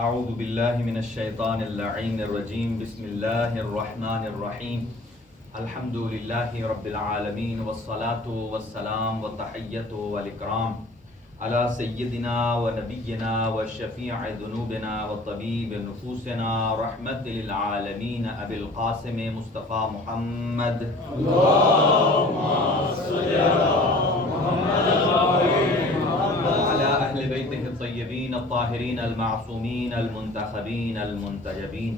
اعوذ باللہ من الشیطان اللعین الرجیم بسم اللہ الرحمن الرحیم الحمد للہ رب العالمین والصلاة والسلام والتحیۃ والاکرام علی سیدنا و نبینا و شفیع ذنوبنا و طبیب نفوسنا رحمت للعالمین ابی القاسم مصطفیٰ محمد اللہم صلی علی محمد بیتہ الطیبین الطاہرین المعصومین المنتخبین المنتجبین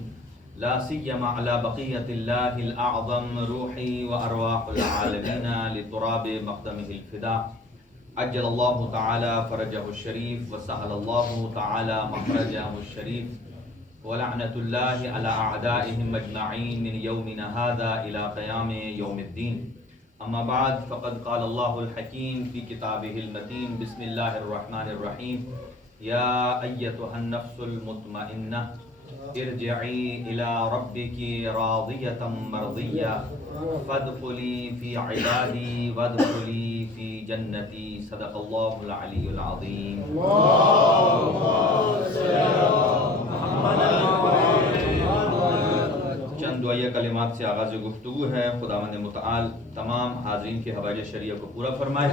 لا سیما علی بقیت اللہ الاعظم روحی و ارواح العالمین لتراب مقدمہ الفدا عجل اللہ تعالی فرجہ الشریف وسہل اللہ تعالی مخرجہ الشریف ولعنت اللہ علی اعدائہم اجمعین من یومنا هذا الى قیام یوم الدین. اما بعد فقد قال اللہ الحکیم فی کتابہ المتین بسم اللہ الرحمن الرحیم یا ایتها النفس المطمئنہ ارجعی الی ربک راضیۃ مرضیہ فادخلی فی عبادی وادخلی فی جنتی. صدق اللہ العلی العظیم. چند دعائیہ کلمات سے آغاز گفتگو ہے. خداوند متعال تمام حاضرین کے حوائج شریعہ کو پورا فرمائے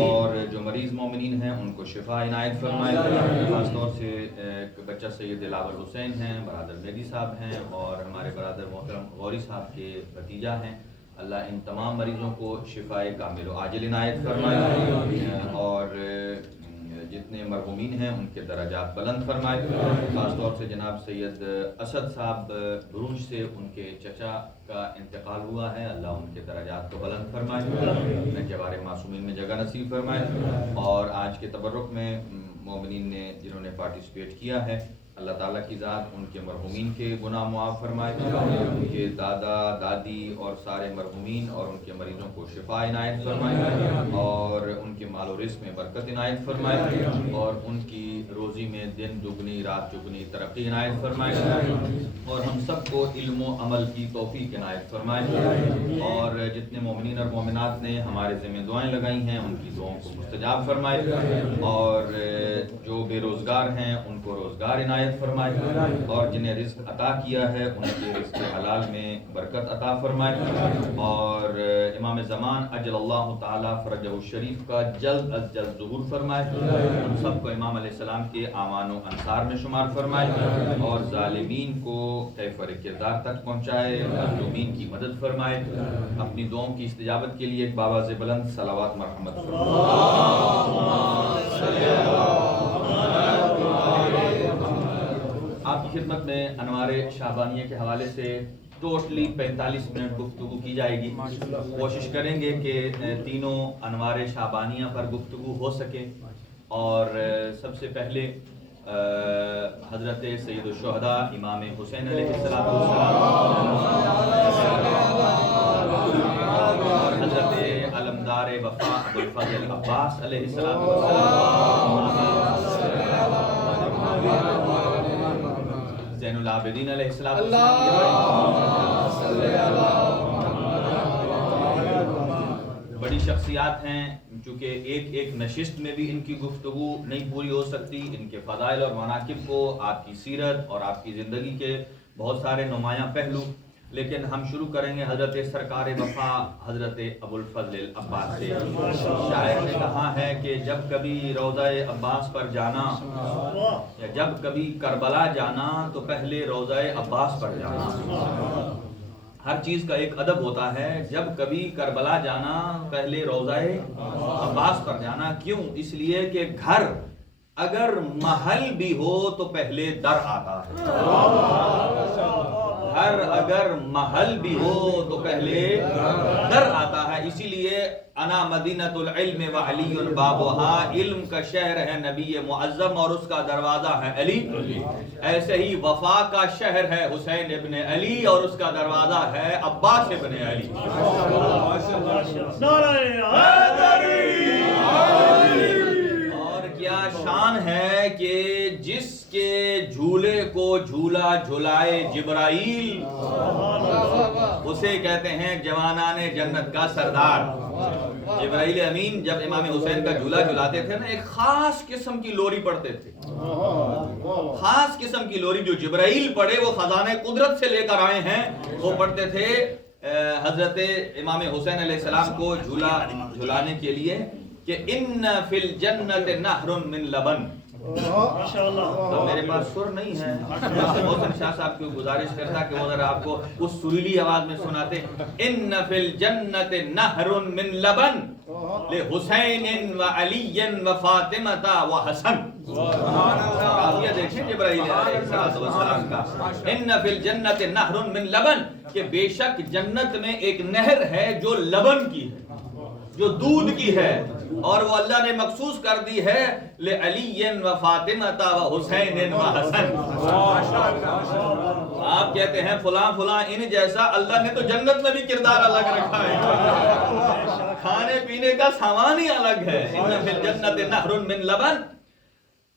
اور جو مریض مومنین ہیں ان کو شفا عنایت فرمائے. خاص طور سے بچہ سید دلاور حسین ہیں، برادر مہدی صاحب ہیں اور ہمارے برادر محترم غوری صاحب کے بھتیجا ہیں. اللہ ان تمام مریضوں کو شفائے کامل و عاجل عنایت فرمائے اور جتنے مرحومین ہیں ان کے درجات بلند فرمائے. خاص طور سے جناب سید اسد صاحب بروج سے ان کے چچا کا انتقال ہوا ہے، اللہ ان کے درجات کو بلند فرمائے، جوار معصومین میں جگہ نصیب فرمائے. اور آج کے تبرک میں مومنین نے جنہوں نے پارٹیسپیٹ کیا ہے، اللہ تعالیٰ کی ذات ان کے مرحومین کے گناہ معاف فرمائے، ان کے دادا دادی اور سارے مرحومین اور ان کے مریضوں کو شفا عنایت فرمائے اور ان کے مال و رزق میں برکت عنایت فرمائے اور ان کی روزی میں دن دگنی رات چگنی ترقی عنایت فرمائے اور ہم سب کو علم و عمل کی توفیق عنایت فرمائے. اور جتنے مومنین اور مومنات نے ہمارے ذمہ دعائیں لگائی ہیں ان کی دعاؤں کو مستجاب فرمائے اور جو بے روزگار ہیں ان کو روزگار عنایت فرمائے اور جنہیں رزق عطا کیا ہے ان کے رزق حلال میں برکت عطا فرمائے اور امام زمان اجل اللہ تعالی فرجہ الشریف کا جلد از جلد ظہور فرمائے. ہم سب کو امام علیہ السلام کے اعوان و انصار میں شمار فرمائے اور ظالمین کو کیفر کردار تک پہنچائے، مظلومین کی مدد فرمائے. اپنی دعاؤں کی استجابت کے لیے ایک بآواز بلند صلوات مرحمت آپ کی خدمت میں انوار شعبانیہ کے حوالے سے ٹوٹلی 45 منٹ گفتگو کی جائے گی. کوشش کریں گے کہ تینوں انوار شعبانیہ پر گفتگو ہو سکے اور سب سے پہلے حضرت سید الشہداء امام حسین علیہ السلام اور حضرت علمدار وفا ابوالفضل عباس علیہ السلام زین العابدین علیہ السلام بڑی شخصیات ہیں. چونکہ ایک نشست میں بھی ان کی گفتگو نہیں پوری ہو سکتی. ان کے فضائل اور مناقب کو، آپ کی سیرت اور آپ کی زندگی کے بہت سارے نمایاں پہلو. لیکن ہم شروع کریں گے حضرت سرکار وفا حضرت ابوالفضل عباس سے. شاعر نے کہا ہے کہ جب کبھی روضہ عباس پر جانا یا جب کبھی کربلا جانا تو پہلے روضہ عباس پر جانا. ہر چیز کا ایک ادب ہوتا ہے. جب کبھی کربلا جانا پہلے روضہ عباس پر جانا. کیوں؟ اس لیے کہ گھر اگر محل بھی ہو تو پہلے در آتا ہے. گھر اگر محل بھی ہو تو پہلے در آتا ہے. اسی لیے انا مدینۃ العلم و علی بابها، علم کا شہر ہے نبی معظم اور اس کا دروازہ ہے علی. ایسے ہی وفا کا شہر ہے حسین ابن علی اور اس کا دروازہ ہے عباس ابن علی. اور کیا شان ہے کہ جس کے جھولے کو جھولا جھلائے جبرائیل اسے کہتے ہیں جوانان جنت کا سردار. جبرائیل امین جب امام حسین کا جھولا جھلاتے تھے نا، ایک خاص قسم کی لوری پڑھتے تھے، خاص قسم کی لوری جو جبرائیل پڑھے وہ خزانہ قدرت سے لے کر آئے ہیں، وہ پڑھتے تھے حضرت امام حسین علیہ السلام کو جھلانے کے لیے کہ ان فی الجنت نہر من لبن. تو میرے پاس سر نہیں ہے، محسن شاہ صاحب کو گزارش کرتا کہ وہ ذرا آپ کو اس سریلی آواز میں سناتے. ان فی الجنت نہر من لبن لحسین و علی و فاطمہ و حسن. یہ دیکھیں جبرائیل علیہ السلام کا ان فی الجنت نہر من لبن، کہ بے شک جنت میں ایک نہر ہے جو لبن کی ہے، جو دودھ کی ہے، اور وہ اللہ نے مخصوص کر دی ہے لعلی و فاطمہ و حسین و حسن. آپ کہتے ہیں فلاں فلاں ان جیسا، اللہ نے تو جنت میں بھی کردار الگ رکھا ہے، کھانے پینے کا سامان ہی الگ ہے. ان فی الجنت نہر من لبن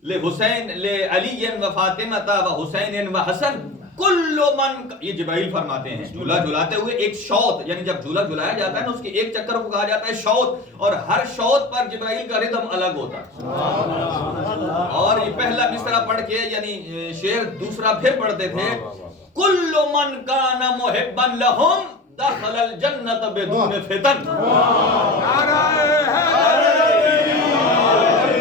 لعلی و فاطمہ و حسین و حسن کل من. یہ جبرائیل فرماتے ہیں جھولا جھلاتے ہوئے ایک شوط، یعنی جب جھولا جھلایا جاتا ہے نا اس کے ایک چکر کو کہا جاتا ہے شوط، اور ہر شوط پر جبرائیل کا ردم الگ ہوتا ہے. اور یہ پہلا مصرع پڑھ کے یعنی شعر دوسرا پھر پڑھتے تھے کل من کان محبا لہم دخل الجنت بدون فتن.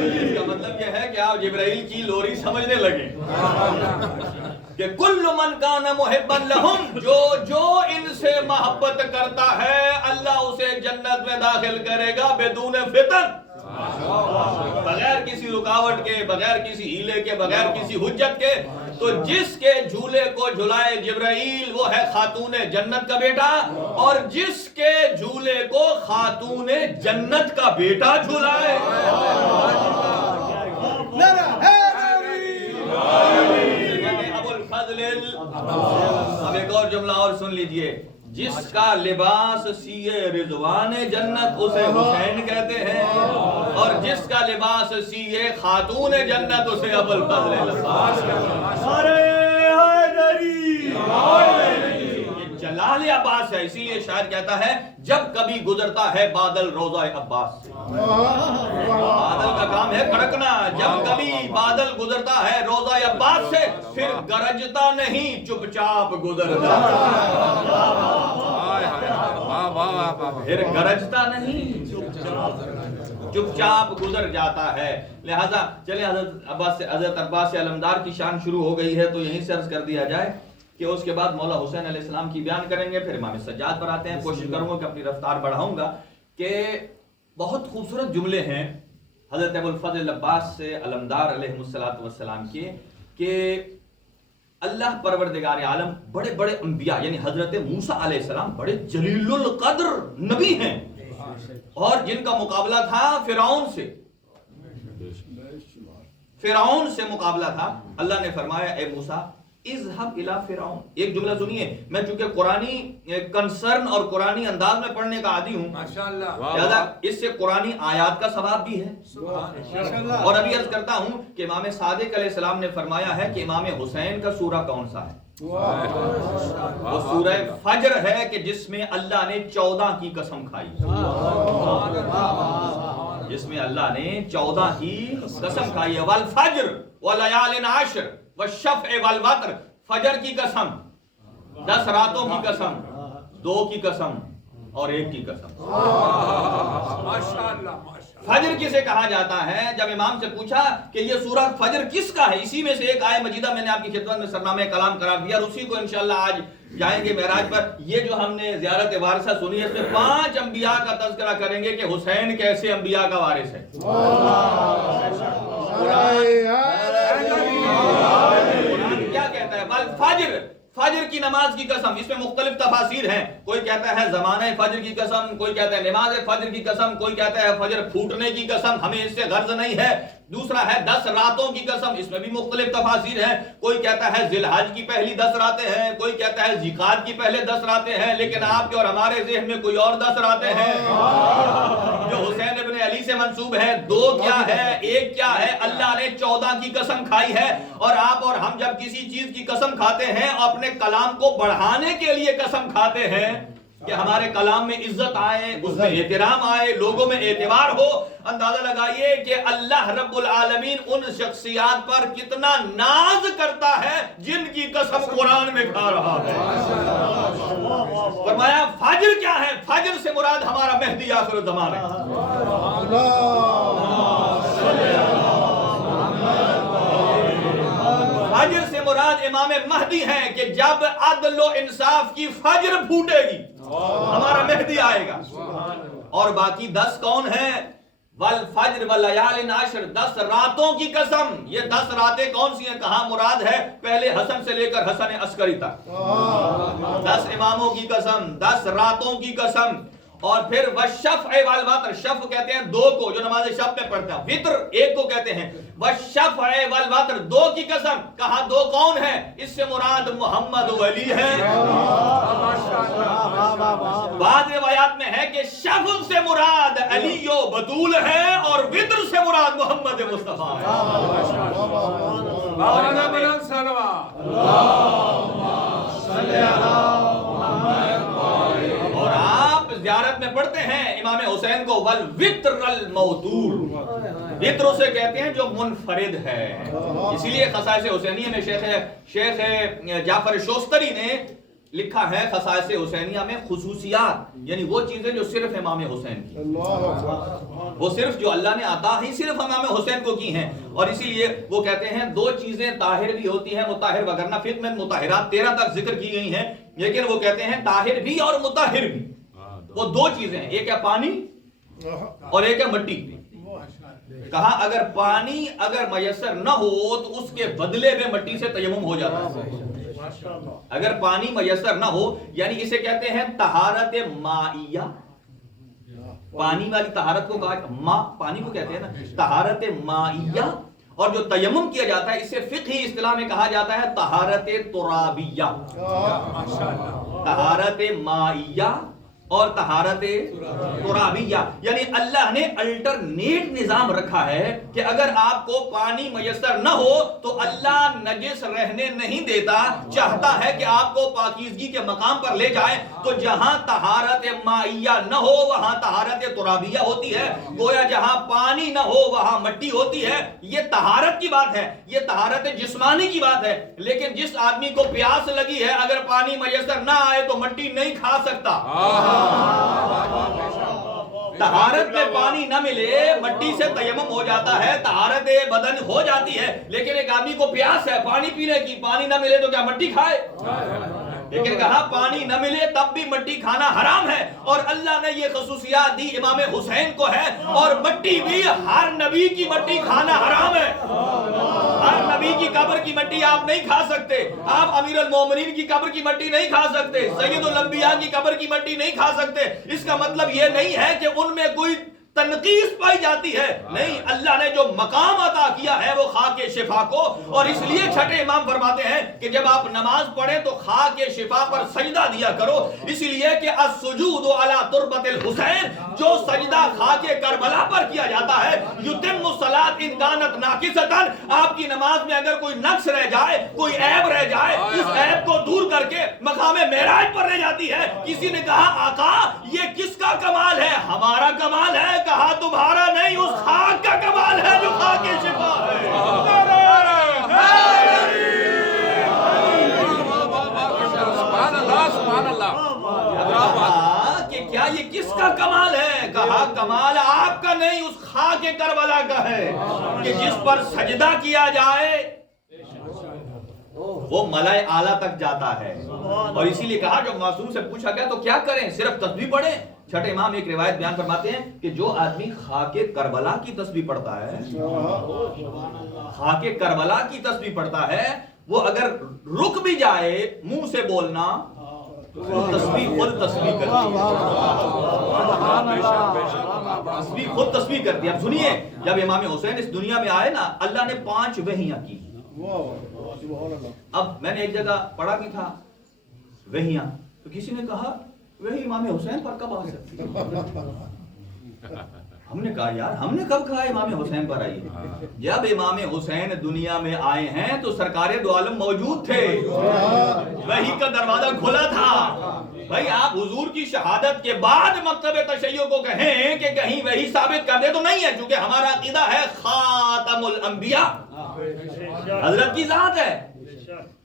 اس کا مطلب یہ ہے کہ آپ جبرائیل کی لوری سمجھنے لگے کہ کل من کان محبا لہم، جو ان سے محبت کرتا ہے اللہ اسے جنت میں داخل کرے گا بدون فتن، بغیر کسی رکاوٹ کے، بغیر کسی ہیلے کے، بغیر کسی حجت کے. تو جس کے جھولے کو جھلائے جبرائیل وہ ہے خاتون جنت کا بیٹا، اور جس کے جھولے کو خاتون جنت کا بیٹا جھلائے. اب ایک اور جملہ اور سن لیجئے، جس کا لباس سیے رضوان جنت اسے حسین کہتے ہیں، اور جس کا لباس سیے خاتون جنت اسے ابو الفضل العباس کہتے ہیں. جلال عباس ہے، اسی لیے شاعر کہتا ہے جب کبھی گزرتا ہے بادل روضہ عباس سے. بادل کا کام ہے کڑکنا، جب کبھی بادل گزرتا ہے روضہ عباس سے پھر گرجتا نہیں چپ چاپ گزر جاتا ہے، پھر گرجتا نہیں چپ چاپ گزر جاتا ہے. لہذا چلے حضرت عباس سے علمدار کی شان شروع ہو گئی ہے تو یہیں سے عرض کر دیا جائے کہ اس کے بعد مولا حسین علیہ السلام کی بیان کریں گے، پھر امام سجاد پر آتے ہیں. کوشش کروں گا کہ اپنی رفتار بڑھاؤں گا کہ بہت خوبصورت جملے ہیں حضرت ابو الفضل عباس سے علمدار علیہ السلام کے کہ اللہ پروردگار عالم بڑے بڑے انبیاء یعنی حضرت موسیٰ علیہ السلام بڑے جلیل القدر نبی ہیں، اور جن کا مقابلہ تھا فرعون سے مقابلہ تھا. اللہ نے فرمایا اے موسیٰ اذهب الى فرعون. ایک جملہ سنیے، میں چونکہ قرآنی کنسرن اور قرآنی انداز میں پڑھنے کا عادی ہوں، ماشاءاللہ اس سے قرآنی آیات کا ثواب بھی ہے. اور ابھی عرض کرتا ہوں کہ امام صادق علیہ السلام نے فرمایا ہے کہ امام حسین کا سورہ کون سا ہے؟ وہ سورہ فجر ہے کہ جس میں اللہ نے 14 کی قسم کھائی، جس میں اللہ نے 14 کی قسم کھائی ہے. والفجر ولیال عشر والشفع والوتر، فجر کی قسم، 10 راتوں کی قسم، 2 کی قسم اور 1 کی قسم. فجر کسے کہا جاتا ہے؟ جب امام سے پوچھا کہ یہ سورہ فجر کس کا ہے، اسی میں سے ایک آیت مجیدہ میں نے آپ کی خدمت میں سرنامہ کلام قرار دیا، اور اسی کو انشاءاللہ آج جائیں گے معراج پر. یہ جو ہم نے زیارت وارثہ سنی ہے اس میں 5 انبیاء کا تذکرہ کریں گے کہ حسین کیسے انبیاء کا وارث ہے. کیا کہتا ہے؟ والفجر، فجر کی نماز کی قسم. اس میں مختلف تفاسیر ہیں، کوئی کہتا ہے زمانہ فجر کی قسم، کوئی کہتا ہے نماز فجر کی قسم، کوئی کہتا ہے فجر پھوٹنے کی قسم، ہمیں اس سے غرض نہیں ہے. دوسرا ہے 10 راتوں کی قسم، اس میں بھی مختلف تفاسیر ہیں، کوئی کہتا ہے ذی الحج کی پہلی 10 راتیں ہیں، کوئی کہتا ہے ذیقعد کی پہلے 10 راتیں ہیں، لیکن آپ کے اور ہمارے ذہن میں کوئی اور 10 راتیں ہیں جو حسین ابن علی سے منسوب ہے. 2 کیا ہے، 1 کیا ہے؟ اللہ نے 14 کی قسم کھائی ہے. اور آپ اور ہم جب کسی چیز کی قسم کھاتے ہیں اپنے کلام کو بڑھانے کے لیے قسم کھاتے ہیں کہ ہمارے کلام میں عزت آئے، اس میں احترام آئے، لوگوں میں اعتبار ہو۔ اندازہ لگائیے کہ اللہ رب العالمین ان شخصیات پر کتنا ناز کرتا ہے جن کی قسم قرآن میں کھا رہا ہے۔ فرمایا فجر کیا ہے؟ فجر سے مراد ہمارا مہدی آخر الزمان ہے۔ فجر سے مراد امام مہدی ہیں کہ جب عدل و انصاف کی فجر پھوٹے گی ہمارا مہدی آئے گا۔ اور باقی 10 کون ہیں؟ والفجر والیال عشر، 10 راتوں کی قسم۔ یہ 10 راتیں کون سی ہیں؟ کہاں مراد ہے؟ پہلے حسن سے لے کر حسن عسکری تک 10 اماموں کی قسم، 10 راتوں کی قسم۔ اور پھر والشفع والوتر، شفع کہتے ہیں 2 کو جو نماز شب میں پڑھتے ہیں، وطر 1 کو کہتے ہیں۔ والشفع والوتر 2 کی قسم، کہا 2 کون ہیں؟ اس سے مراد محمد و علی ہے۔ بعض روایات میں ہے کہ شفع سے مراد علی و بطول ہے اور وطر سے مراد محمد مصطفیٰ ہے۔ اور آپ زیارت میں پڑھتے ہیں امام حسین کو والوتر الموتور، وطر اسے کہتے ہیں جو منفرد ہے۔ اسی لیے خصائص حسینیہ میں شیخ جعفر شوستری نے لکھا ہے خصائص حسینیہ میں خصوصیات، یعنی وہ چیزیں جو صرف امام حسین کی، وہ صرف جو اللہ نے عطا ہی صرف امام حسین کو کی ہیں۔ اور اسی لیے وہ کہتے ہیں 2 چیزیں طاہر بھی ہوتی ہیں مطہر، وگرنہ فقہ میں مطہرات 13 تک ذکر کی گئی ہیں، لیکن وہ کہتے ہیں طاہر بھی اور مطہر بھی، وہ 2 چیزیں ہیں، ایک ہے پانی اور ایک ہے مٹی۔ کہا اگر پانی اگر میسر نہ ہو تو اس کے بدلے میں مٹی سے تیمم ہو جاتا ہے۔ اگر پانی میسر نہ ہو، یعنی اسے کہتے ہیں طہارت مائیہ، پانی والی طہارت کو کہا ماء، پانی کو کہتے ہیں نا طہارت مائیہ۔ اور جو تیمم کیا جاتا ہے اسے فقہی اصطلاح میں کہا جاتا ہے طہارت ترابیہ، طہارت مائیہ اور طہارت ترابیہ، یعنی اللہ نے الٹرنیٹ نظام رکھا ہے کہ اگر آپ کو پانی میسر نہ ہو تو اللہ نجس رہنے نہیں دیتا، چاہتا ہے کہ آپ کو پاکیزگی کے مقام پر لے جائے۔ تو جہاں طہارت مائیہ نہ ہو وہاں طہارت ترابیہ ہوتی ہے، گویا جہاں پانی نہ ہو وہاں مٹی ہوتی ہے۔ یہ طہارت کی بات ہے، یہ طہارت جسمانی کی بات ہے۔ لیکن جس آدمی کو پیاس لگی ہے اگر پانی میسر نہ آئے تو مٹی نہیں کھا سکتا۔ طہارت میں پانی نہ ملے مٹی سے تیمم ہو جاتا ہے، طہارت بدن ہو جاتی ہے، لیکن ایک آدمی کو پیاس ہے پانی پینے کی، پانی نہ ملے تو کیا مٹی کھائے؟ لیکن کہا پانی نہ ملے تب بھی مٹی کھانا حرام ہے۔ اور اللہ نے یہ خصوصیات دی امام حسین کو ہے، اور مٹی بھی ہر نبی کی مٹی کھانا حرام ہے۔ ہر نبی کی قبر کی مٹی آپ نہیں کھا سکتے، آپ امیر المومنین کی قبر کی مٹی نہیں کھا سکتے، سید الانبیاء کی قبر کی مٹی نہیں کھا سکتے۔ اس کا مطلب یہ نہیں ہے کہ ان میں کوئی تنقیص پائی جاتی ہے، نہیں، اللہ نے جو مقام عطا کیا ہے وہ خاک شفا کو۔ اور اس لیے چھٹے امام فرماتے ہیں کہ جب آپ نماز پڑھیں تو خاک شفا پر سجدہ دیا کرو، اسی لیے کہ السجود علی تربت الحسین، جو سجدہ خاک کربلا پر کیا جاتا ہے، یتم الصلاۃ ان کانت ناقصۃ، آپ کی نماز میں اگر کوئی نقص رہ جائے، کوئی عیب رہ جائے، اس عیب کو دور کر کے مقام معراج پر لے جاتی ہے۔ کسی نے کہا آقا یہ کس کا کمال ہے؟ ہمارا کمال ہے۔ کہا تمہارا نہیں، اس خاک کا کمال ہے جو خاک شفا ہے۔ کہ کیا یہ کس کا کمال ہے؟ کہا کمال آپ کا نہیں، اس خاک کربلا کا ہے کہ جس پر سجدہ کیا جائے وہ ملائے اعلیٰ تک جاتا ہے۔ اور اسی لیے کہا جب معصوم سے پوچھا گیا تو کیا کریں، صرف تسبیح پڑھیں؟ چھٹے امام ایک روایت بیان فرماتے ہیں کہ جو آدمی خاک کربلا کی تسبیح پڑھتا ہے، خاک کربلا کی تسبیح پڑھتا ہے، وہ اگر رک بھی جائے منہ سے بولنا تسبیح خود تسبیح کرتی ہے، تسبیح خود تسبیح کرتی ہے۔ اب سنیے، جب امام حسین اس دنیا میں آئے نا، اللہ نے 5 وحیاں کی۔ اب میں نے ایک جگہ پڑھا بھی تھا وحیاں، تو کسی نے کہا وہی امام حسین پر کب آ سکتی ہے؟ ہم نے کہا یار ہم نے کب کہا امام حسین پر آئیے؟ جب امام حسین دنیا میں آئے ہیں تو سرکار دو عالم موجود تھے، وحی کا دروازہ کھلا تھا۔ بھائی آپ حضور کی شہادت کے بعد مکتب تشیع کو کہیں کہ کہیں وحی ثابت کر دے تو نہیں ہے، چونکہ ہمارا عقیدہ ہے خاتم الانبیاء حضرت کی ذات ہے،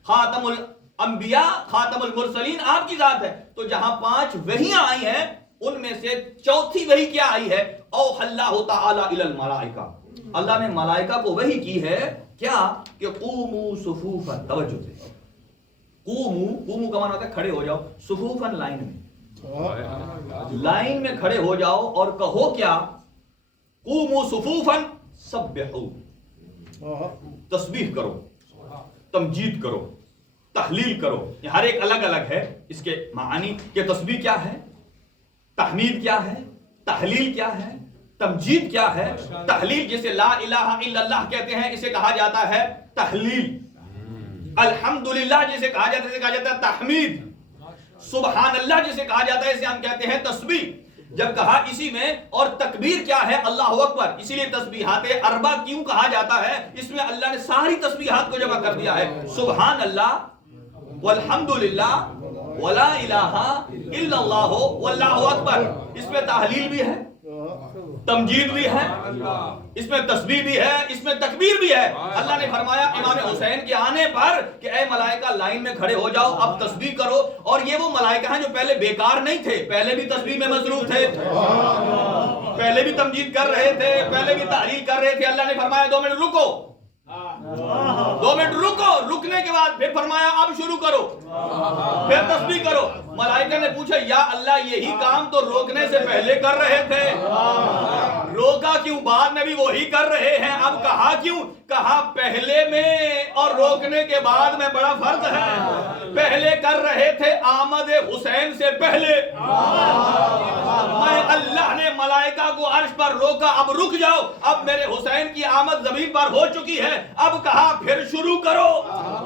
خاتم الانبیاء خاتم المرسلین آپ کی ذات ہے۔ تو جہاں 5 وحیاں آئی ہیں ان میں سے چوتھی وحی کیا آئی ہے؟ اوحی اللہ تعالی الی الملائکہ، اللہ نے ملائکہ کو وحی کی ہے کیا کہ قوموا صفوفا، توجہ سے قوموا کا معنی ہوتا ہے کھڑے ہو جاؤ، صفوفا لائن میں، لائن میں کھڑے ہو جاؤ اور کہو کیا؟ قوموا صفوفا سبحوا، تسبیح کرو، تمجید کرو، تحلیل کرو۔ یہ ہر ایک الگ الگ ہے اس کے معنی کہ تسبیح کیا ہے، تحمید کیا ہے، تحلیل کیا ہے، تمجید کیا ہے۔ تحلیل جسے لا الہ الا اللہ کہتے ہیں اسے کہا جاتا ہے تحلیل، الحمدللہ جسے کہا جاتا ہے اسے کہا جاتا ہے تحمید، سبحان اللہ جسے کہا جاتا ہے اسے ہم کہتے ہیں تسبیح۔ جب کہا اسی میں، اور تکبیر کیا ہے؟ اللہ اکبر۔ اسی لیے تسبیحات اربع کیوں کہا جاتا ہے؟ اس میں اللہ نے ساری تسبیحات کو جمع کر دیا ہے، سبحان اللہ والحمدللہ ولا الہ الا اللہ واللہ اکبر۔ اس میں تحلیل بھی ہے، تمجید بھی ہے، اس میں تسبیح بھی ہے، اس میں تکبیر بھی ہے۔ اللہ نے فرمایا امام حسین کے آنے پر کہ اے ملائکہ لائن میں کھڑے ہو جاؤ، اب تسبیح کرو۔ اور یہ وہ ملائکہ ہیں جو پہلے بیکار نہیں تھے، پہلے بھی تسبیح میں مصروف تھے، پہلے بھی تمجید کر رہے تھے، پہلے بھی تحلیل کر رہے تھے۔ اللہ نے فرمایا 2 منٹ رکو، 2 منٹ رکو، رکنے کے بعد پھر فرمایا اب شروع کرو، پھر تسبیح کرو۔ ملائکہ نے پوچھا یا اللہ یہی کام تو روکنے سے پہلے کر رہے تھے، روکا کیوں؟ بعد میں بھی وہی کر رہے ہیں، اب کہا کیوں؟ کہا پہلے میں اور روکنے کے بعد میں بڑا فرق ہے۔ پہلے کر رہے تھے آمد حسین سے پہلے، میں اللہ نے ملائکہ کو عرش پر روکا اب رک جاؤ، اب میرے حسین کی آمد زمین پر ہو چکی ہے، اب کہا پھر شروع کرو۔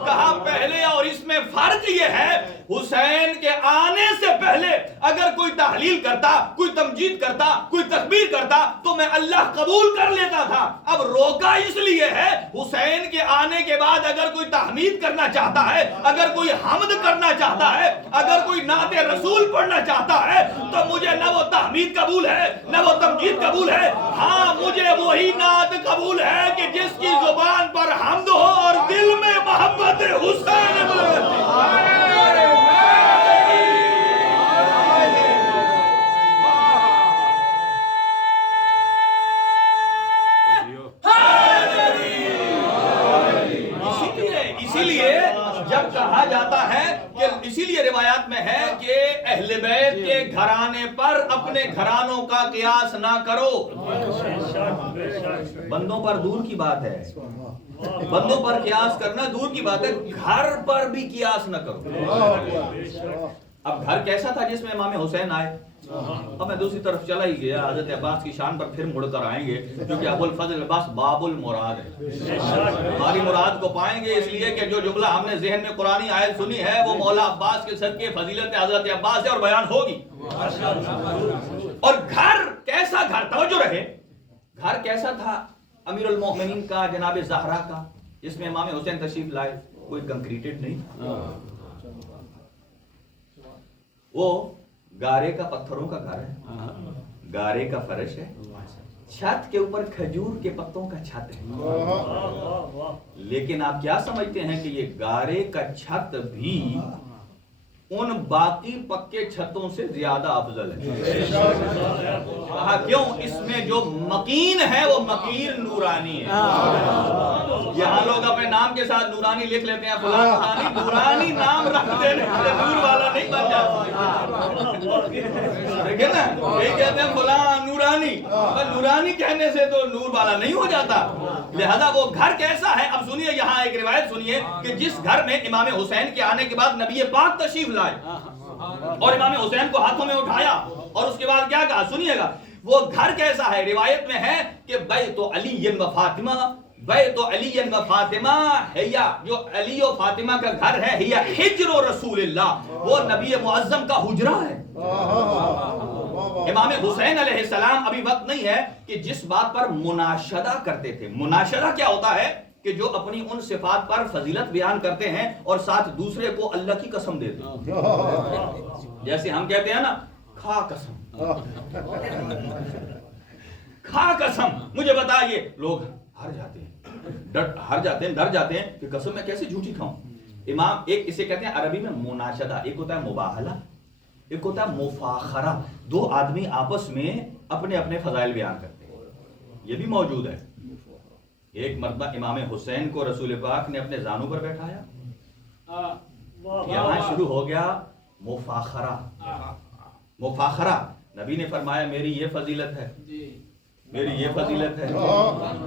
کہا پہلے، اور اس میں فرق یہ ہے حسین کے آنے سے پہلے اگر کوئی تحلیل کرتا، کوئی تمجید کرتا، کوئی تکبیر کرتا تو میں اللہ قبول کر لیتا تھا۔ اب روکا اس لیے ہے حسین کے آنے کے بعد اگر کوئی تحمید کرنا چاہتا ہے، اگر کوئی حمد کرنا چاہتا ہے، اگر کوئی نعت رسول پڑھنا چاہتا ہے تو مجھے نہ وہ تحمید قبول ہے نہ وہ تمجید قبول ہے۔ ہاں مجھے وہی نعت قبول ہے کہ جس کی زبان پر حمد ہو اور دل میں محبت حسین میں۔ جب کہا جاتا ہے کہ اسی لیے روایات میں ہے کہ اہل بیت کے گھرانے پر اپنے گھرانوں کا قیاس نہ کرو۔ بندوں پر دور کی بات ہے، بندوں پر قیاس کرنا دور کی بات ہے، گھر پر بھی قیاس نہ کرو۔ اب گھر کیسا تھا جس میں امام حسین آئے؟ اب میں دوسری طرف چلا ہی گیا، حضرت عباس کی شان پر پھر مڑ کر آئیں گے، کیونکہ ابو الفضل عباس باب المراد ہے، ہماری مراد کو پائیں گے، اس لیے کہ جو جملہ ہم نے ذہن میں قرآنی آیت سنی ہے وہ مولا عباس کے صدقے فضیلت حضرت عباس ہے اور بیان ہوگی۔ اور گھر کیسا گھر؟ توجہ رہے، گھر کیسا تھا امیر المومنین کا، جناب زہرا کا، جس میں امام حسین تشریف لائے؟ کوئی کنکریٹڈ نہیں، وہ گارے کا، پتھروں کا گھر ہے، گارے کا فرش ہے، چھت کے اوپر کھجور کے پتوں کا چھت ہے۔ لیکن آپ کیا سمجھتے ہیں کہ یہ گارے کا چھت بھی ان باقی پکے چھتوں سے زیادہ افضل ہے؟ کہا کیوں؟ اس میں جو مکین ہے وہ مکین نورانی ہے۔ یہاں لوگ اپنے نام کے ساتھ نورانی لکھ لیتے ہیں، فلاں نورانی، نورانی نام رکھ دینے سے نور والا نہیں بن جاتا۔ دیکھیں نا، یہی کہتے ہیں فلاں نورانی، نورانی کہنے سے تو نور والا نہیں ہو جاتا۔ لہذا وہ گھر کیسا ہے؟ اب سنیے، یہاں ایک روایت سنیے کہ جس گھر میں امام حسین کے آنے کے بعد نبی پاک تشریف لائے اور امام حسین کو ہاتھوں میں اٹھایا اور اس کے بعد کیا کہا؟ سنیے گا وہ گھر کیسا ہے۔ روایت میں ہے کہ بیت علی و فاطمہ بیت علی و فاطمہ ہیا، جو علی و فاطمہ کا گھر ہے، ہیا حجر رسول اللہ، وہ نبی معظم کا حجرہ ہے۔ امام حسین علیہ السلام، ابھی وقت نہیں ہے کہ جس بات پر مناشدہ کرتے تھے۔ مناشدہ کیا ہوتا ہے؟ کہ جو اپنی ان صفات پر فضیلت بیان کرتے ہیں اور ساتھ دوسرے کو اللہ کی قسم دیتے ہیں۔ جیسے ہم کہتے ہیں نا، کھا قسم، کھا قسم، مجھے بتائیے، لوگ ہر جاتے ہیں، ڈر جاتے ہیں کہ قسم میں کیسے جھوٹی کھاؤں۔ امام ایک اسے کہتے ہیں عربی میں مناشدہ، ایک ہوتا ہے مباہلہ، ایک ہوتا ہے مفاخرہ۔ دو آدمی آپس میں اپنے اپنے فضائل بیان کرتے ہیں، یہ بھی موجود ہے۔ ایک مرتبہ امام حسین کو رسول پاک نے اپنے زانوں پر بیٹھایا، یہاں شروع ہو گیا مفاخرہ۔ مفاخرہ، نبی نے فرمایا میری یہ فضیلت ہے، میری یہ فضیلت ہے،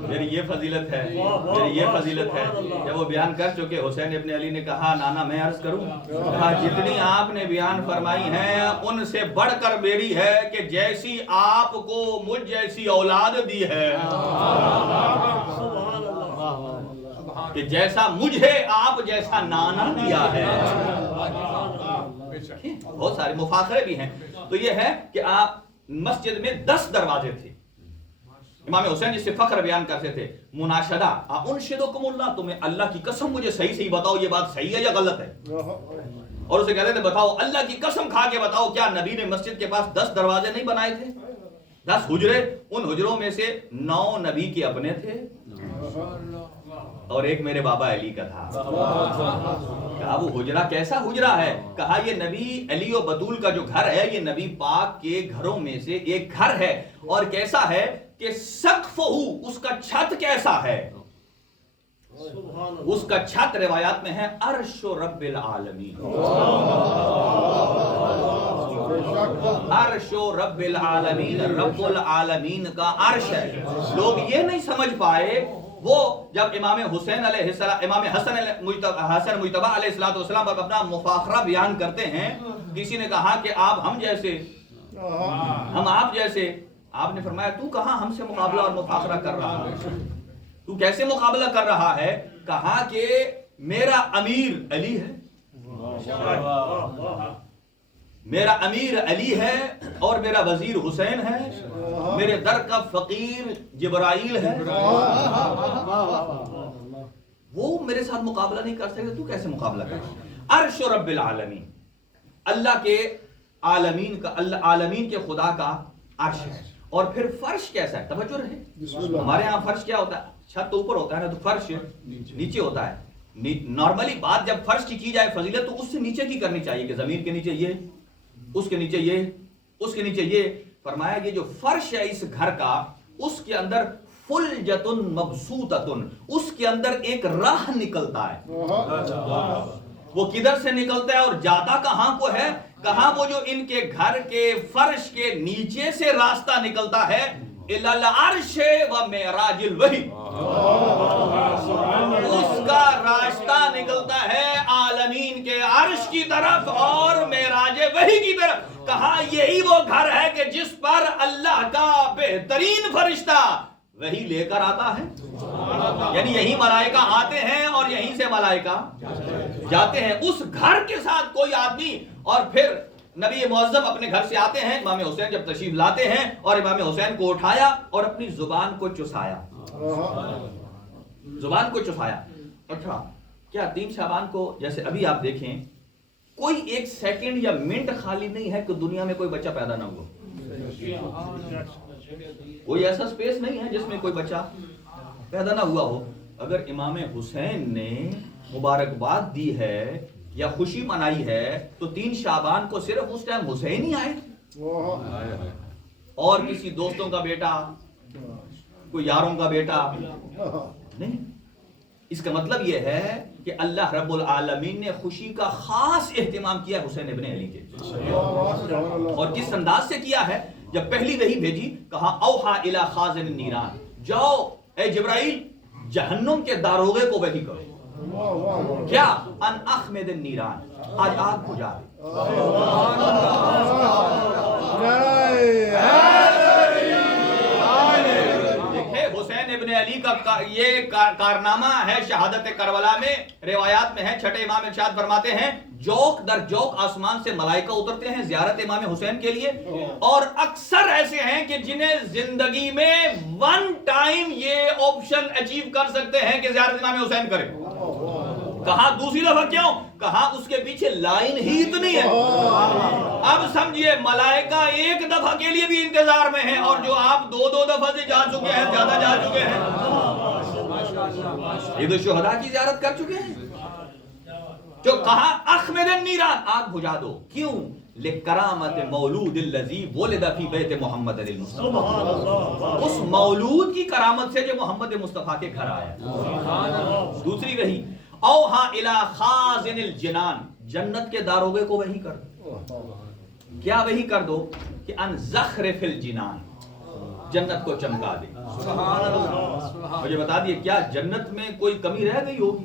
میری یہ فضیلت ہے، میری یہ فضیلت ہے۔ جب وہ بیان کر چکے، حسین ابن علی نے کہا نانا میں عرض کروں؟ کہا جتنی آپ نے بیان فرمائی ہیں ان سے بڑھ کر میری ہے کہ جیسی آپ کو مجھ جیسی اولاد دی ہے، کہ جیسا مجھے آپ جیسا نانا دیا ہے۔ بہت سارے مفاخرے بھی ہیں۔ تو یہ ہے کہ آپ مسجد میں 10 دروازے تھے۔ امام حسین جس سے فخر بیان کرتے تھے، مناشدہ، انشدکم اللہ، تمہیں اللہ کی قسم مجھے صحیح بتاؤ یہ بات صحیح ہے یا غلط ہے۔ اور اسے کہتے تھے بتاؤ اللہ کی قسم کھا کے بتاؤ، کیا نبی نے مسجد کے پاس 10 دروازے نہیں بنائے تھے؟ 10 حجرے، ان حجروں میں سے 9 نبی کے اپنے تھے اور ایک میرے بابا علی کا تھا۔ کہا وہ حجرہ کیسا حجرہ ہے؟ کہا یہ نبی علی و بطول کا جو گھر ہے، یہ نبی پاک کے گھروں میں سے ایک گھر ہے۔ اور کیسا ہے کہ سقفہ، اس کا چھت کیسا ہے؟ اس کا چھت روایات میں ہے عرش رب العالمین، عرش رب العالمین، رب العالمین کا عرش ہے۔ لوگ یہ نہیں سمجھ پائے، وہ جب امام حسین علیہ السلام، امام حسن مجتبی علیہ السلام پر اپنا مفاخرہ بیان کرتے ہیں، کسی نے کہا کہ آپ ہم جیسے، ہم آپ جیسے، آپ نے فرمایا تو کہاں ہم سے مقابلہ اور مفاخرہ کر رہا ہے، تو کیسے مقابلہ کر رہا ہے؟ کہا کہ میرا امیر علی ہے، میرا امیر علی ہے اور میرا وزیر حسین ہے، میرے در کا فقیر جبرائیل ہے، وہ میرے ساتھ مقابلہ نہیں کر سکتے، تو کیسے مقابلہ کر؟ عرش رب العالمین، اللہ کے عالمین کا، اللہ عالمین کے خدا کا عرش ہے۔ اور پھر فرش کیسا ہے؟ توجہ رہے، ہمارے ہاں فرش کیا ہوتا ہے؟ چھت تو اوپر ہوتا ہے نا، تو فرش نیچے ہوتا ہے۔ نارملی بات جب فرش کی جائے فضیلت، تو اس سے نیچے کی کرنی چاہیے کہ زمین کے نیچے یہ، اس کے نیچے یہ، اس کے نیچے یہ۔ فرمایا یہ جو فرش ہے اس گھر کا، اس کے اندر فلجتن مبسوطتن، اس کے اندر ایک راہ نکلتا ہے۔ وہ کدھر سے نکلتا ہے اور جاتا کہاں کو ہے؟ کہاں وہ جو ان کے گھر کے فرش کے نیچے سے راستہ نکلتا ہے، الی العرش و معراج الوحی، اس کا راستہ نکلتا ہے عالمین کے عرش کی طرف اور معراج وحی کی طرف۔ کہا یہی وہ گھر ہے کہ جس پر اللہ کا بہترین فرشتہ وہی لے کر آتا ہے، یعنی یہی ملائکہ آتے ہیں اور یہیں سے ملائکہ جاتے ہیں۔ اس گھر کے ساتھ کوئی آدمی، اور پھر نبی معظم اپنے گھر سے آتے ہیں، امام حسین جب تشریف لاتے ہیں اور امام حسین کو اٹھایا اور اپنی زبان کو چسایا، زبان کو چسایا۔ اچھا، کیا 3 شعبان کو جیسے ابھی آپ دیکھیں، کوئی ایک سیکنڈ یا منٹ خالی نہیں ہے کہ دنیا میں کوئی بچہ پیدا نہ ہو، کوئی ایسا سپیس نہیں ہے جس میں کوئی بچہ پیدا نہ ہوا ہو۔ اگر امام حسین نے مبارکباد دی ہے یا خوشی منائی ہے تو 3 شعبان کو صرف اس ٹائم حسین ہی آئے، اور کسی دوستوں کا بیٹا، کوئی یاروں کا بیٹا نہیں۔ اس کا مطلب یہ ہے کہ اللہ رب العالمین نے خوشی کا خاص اہتمام کیا حسین ابن علی کے، اور کس انداز سے کیا ہے؟ جب پہلی وحی بھیجی، کہا اوحا الی خازن النیران، جاؤ اے جبرائیل جہنم کے داروغے کو وحی کرو، کیا؟ ان اخمد النیران، آج آگ بجھا دے۔ دیکھیں حسین ابن علی کا یہ کارنامہ ہے شہادت کربلا میں، روایات میں ہے، چھٹے امام ارشاد فرماتے ہیں جوک در جوک آسمان سے ملائکہ اترتے ہیں زیارت امام حسین کے لیے، اور اکثر ایسے ہیں کہ جنہیں زندگی میں ون ٹائم یہ آپشن اچیو کر سکتے ہیں کہ زیارت امام حسین کریں۔ کہا دوسری دفعہ کیوں؟ کہا اس کے پیچھے لائن ہی اتنی ہے۔ اب سمجھئے ملائکہ ایک دفعہ کے لیے بھی انتظار میں ہیں، اور جو آپ دو دفعہ سے جا چکے ہیں، زیادہ جا چکے ہیں، یہ تو شہداء کی زیارت کر چکے ہیں۔ جو کہا اخمد النیران، آگ بجھا دو، کیوں؟ لِکَرَامَةِ مولود الذی ولد فی بیت محمد المصطفیٰ، اس مولود کی کرامت سے جو محمد مصطفیٰ کے گھر آیا۔ دوسری وحی اوحا الی خازن الجنان، جنت کے داروغے کو وحی کر دو۔ کیا وحی کر دو؟ کہ ان زخرف الجنان، جنت کو چمکا دے۔ مجھے بتا دیئے کیا جنت میں کوئی کمی رہ گئی ہوگی؟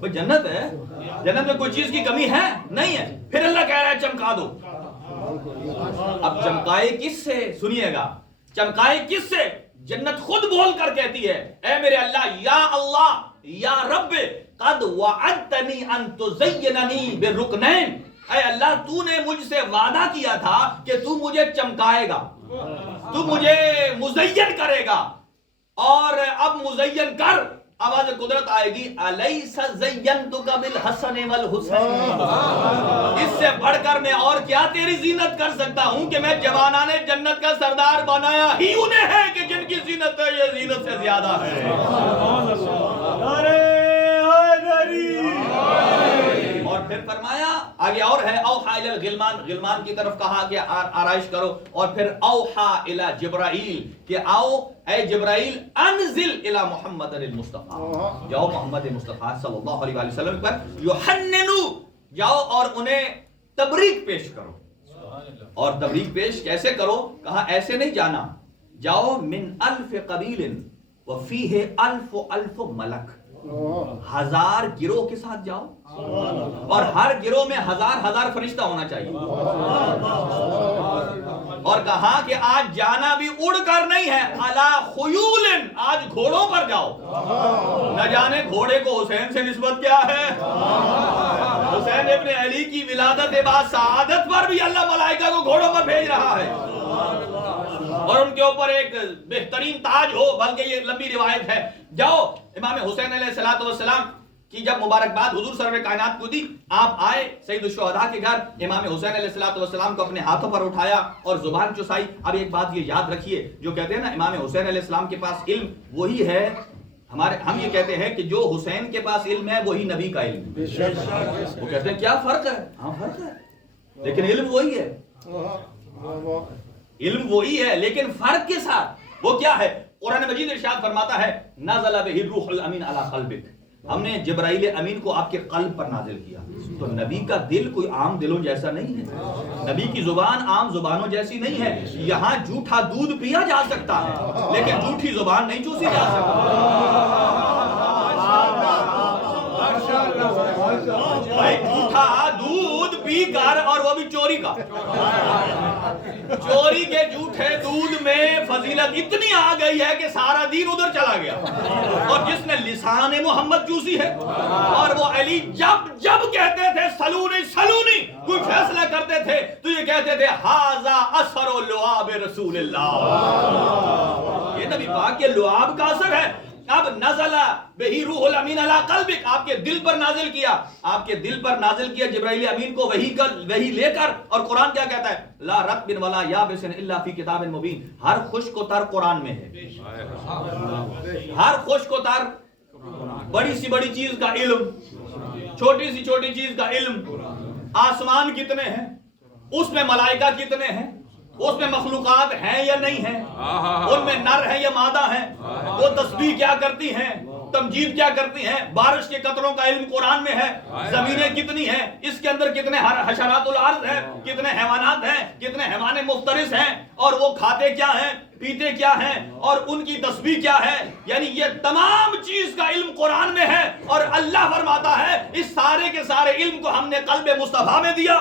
بھئی جنت ہے، جنت میں کوئی چیز کی کمی ہے؟ نہیں ہے۔ پھر اللہ کہہ رہا ہے چمکا دو۔ اب چمکائے کس سے؟ سنیے گا، چمکائے کس سے؟ جنت خود بول کر کہتی ہے اے میرے اللہ یا رب قد وعدتنی ان تزیننی بالرکنین، اے اللہ تو نے مجھ سے وعدہ کیا تھا کہ تو مجھے چمکائے گا، تو مجھے مزین کرے گا، اور اب مزین کر۔ آواز قدرت آئے گی الیس زینتک بالحسن والحسین، اس سے بڑھ کر میں اور کیا تیری زینت کر سکتا ہوں کہ میں جوانان جنت کا سردار بنایا ہی انہیں ہے کہ جن کی زینت ہے یہ زینت سے زیادہ ہے۔ اور پھر فرمایا آگے اور ہے اوحا الی الغلمان، غلمان کی طرف کہا کہ آرائش کرو، اور پھر اوحا الی جبرائیل کہ آؤ اے جبرائیل انزل الی محمد المصطفیٰ، جاؤ محمد مصطفیٰ صلی اللہ علیہ وآلہ وسلم پر یحننو، جاؤ اور انہیں تبریک پیش کرو۔ اور تبریک پیش کیسے کرو؟ کہا ایسے نہیں جانا، جاؤ من الف قبیل وفیہ الف ملک، 1000 گروہ کے ساتھ جاؤ، اور ہر گروہ میں 1000 فرشتہ ہونا چاہیے۔ اور کہا کہ آج جانا بھی اڑ کر نہیں ہے، علی خیول، آج گھوڑوں پر جاؤ۔ نہ جانے گھوڑے کو حسین سے نسبت کیا ہے؟ حسین ابن علی کی ولادت بعد سعادت پر بھی اللہ ملائکہ کو گھوڑوں پر بھیج رہا ہے، اور ان کے اوپر ایک بہترین تاج ہو، بلکہ یہ لمبی روایت ہے۔ جاؤ امام حسین علیہ السلام کی جب مبارکباد حضور سرور کائنات کو دی، آپ آئے سید الشہداء کے گھر، امام حسین علیہ السلام کو اپنے ہاتھوں پر اٹھایا اور زبان چسائی۔ اب ایک بات یہ یاد رکھیے، جو کہتے ہیں نا امام حسین علیہ السلام کے پاس علم وہی ہے، ہم یہ کہتے ہیں کہ جو حسین کے پاس علم ہے وہی نبی کا علم ہے۔ وہ کہتے ہیں کیا فرق ہے؟ ہاں فرق ہے، لیکن علم وہی ہے، علم وہی ہے، لیکن فرق کے ساتھ وہ کیا ہے؟ قرآن مجید ارشاد فرماتا ہے نزل بہ الروح الامین علی قلبک، ہم نے جبرائیل امین کو آپ کے قلب پر نازل کیا۔ تو نبی کا دل کوئی عام دلوں جیسا نہیں ہے، نبی کی زبان عام زبانوں جیسی نہیں ہے۔ یہاں جھوٹا دودھ پیا جا سکتا ہے لیکن جھوٹی زبان نہیں چوسی جا سکتی۔ بھائی جھوٹا دودھ پی کر، اور وہ بھی چوری کا، چوری کے جھوٹے دودھ میں فضیلت اتنی آ گئی ہے کہ سارا دین ادھر چلا گیا۔ اور جس نے لسان محمد چوسی ہے، اور وہ علی جب کہتے تھے سلونی سلونی، کوئی فیصلہ کرتے تھے تو یہ کہتے تھے ھذا اثر لعاب رسول اللہ، یہ نبی پاک کے لعاب کا اثر ہے۔ اب نزل بہ روح الامین علی قلبک، آپ کے دل پر نازل کیا، آپ کے دل پر نازل کیا جبرائیل امین کو وحی لے کر۔ اور قرآن کیا کہتا ہے؟ لا رطب ولا یابس الا فی کتاب مبین، ہر خشک و تر قرآن میں ہے، ہر خشک و تر، بڑی سی بڑی چیز کا علم، چھوٹی سی چھوٹی چیز کا علم، آسمان کتنے ہیں، اس میں ملائکہ کتنے ہیں، اس میں مخلوقات ہیں یا نہیں ہیں، ان میں نر ہیں یا مادہ ہیں، وہ تسبیح کیا کرتی ہیں، تمجید کیا کرتی ہیں، بارش کے قطروں کا علم قرآن میں ہے، زمینیں کتنی ہیں، اس کے اندر کتنے حشرات الارض ہیں، کتنے حیوانات ہیں، کتنے حیوان مفترس ہیں، اور وہ کھاتے کیا ہیں، پیتے کیا ہیں، اور ان کی تسبیح کیا ہے۔ یعنی یہ تمام چیز کا علم قرآن میں ہے، اور اللہ فرماتا ہے اس سارے کے سارے علم کو ہم نے قلب مصطفیٰ میں دیا۔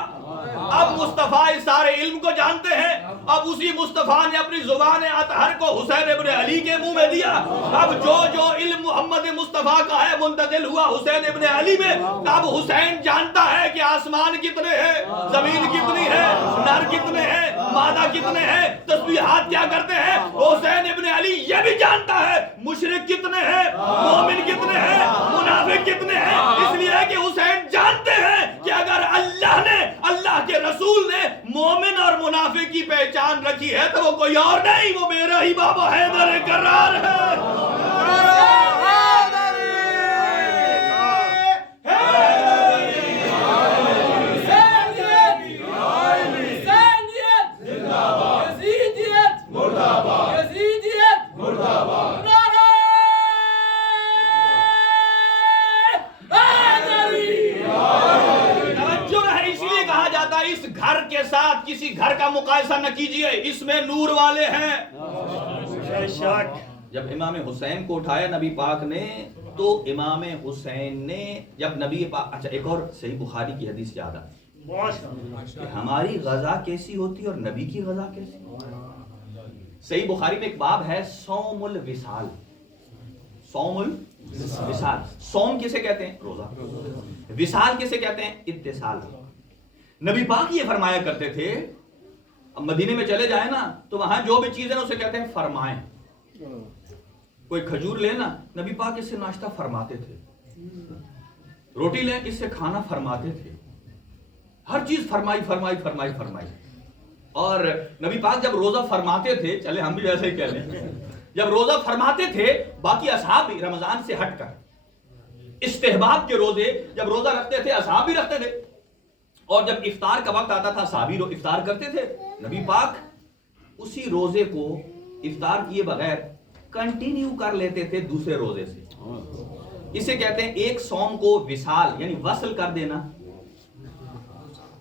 اب مصطفیٰ اس سارے علم کو جانتے ہیں، اب اسی مصطفیٰ نے اپنی زبان اطہر کو حسین ابن علی کے منہ میں دیا. اب جو علم محمد مصطفیٰ کا ہے منتقل ہوا حسین ابن علی میں. اب حسین جانتا ہے کہ آسمان کتنے ہیں, زمین کتنی ہے, نر کتنے ہیں, مادہ کتنے ہیں, تسبیحات کیا کرتے ہیں. حسین ابن علی یہ بھی جانتا ہے مشرک کتنے ہیں, مومن کتنے ہیں, منافق کتنے ہیں. اس لیے کہ حسین جانتے ہیں کہ اگر اللہ نے, اللہ کے رسول نے مومن اور منافق کی پہچان رکھی ہے تو وہ کوئی اور نہیں, وہ میرا ہی بابا حیدر کرار ہے. اس گھر کے ساتھ کسی گھر کا مقایسہ نہ کیجئے, اس میں نور والے ہیں. جب امام حسین کو اٹھایا نبی پاک نے تو امام حسین نے جب نبی پاک, اچھا ایک اور صحیح بخاری کی حدیث یاد آئی کہ ہماری غذا کیسی ہوتی اور نبی کی غذا کیسی. صحیح بخاری میں ایک باب ہے صوم الوصال. صوم الوصال, صوم کسے کہتے ہیں؟ روزہ. وصال کسے کہتے ہیں؟ اتصال. نبی پاک یہ فرمایا کرتے تھے, اب مدینے میں چلے جائیں نا تو وہاں جو بھی چیز ہے نا اسے کہتے ہیں فرمائیں. کوئی کھجور لینا, نبی پاک اس سے ناشتہ فرماتے تھے. روٹی لیں, اس سے کھانا فرماتے تھے. ہر چیز فرمائی فرمائی فرمائی فرمائی. اور نبی پاک جب روزہ فرماتے تھے, چلے ہم بھی ایسے ہی کہہ لیں, جب روزہ فرماتے تھے باقی اصحاب بھی رمضان سے ہٹ کر استحباب کے روزے جب روزہ رکھتے تھے اصحاب بھی رکھتے تھے. اور جب افطار کا وقت آتا تھا صحابی لوگ افطار کرتے تھے. نبی پاک اسی روزے کو افطار کیے بغیر کنٹینیو کر لیتے تھے دوسرے روزے سے. اسے کہتے ہیں ایک صوم کو وصال یعنی وصل کر دینا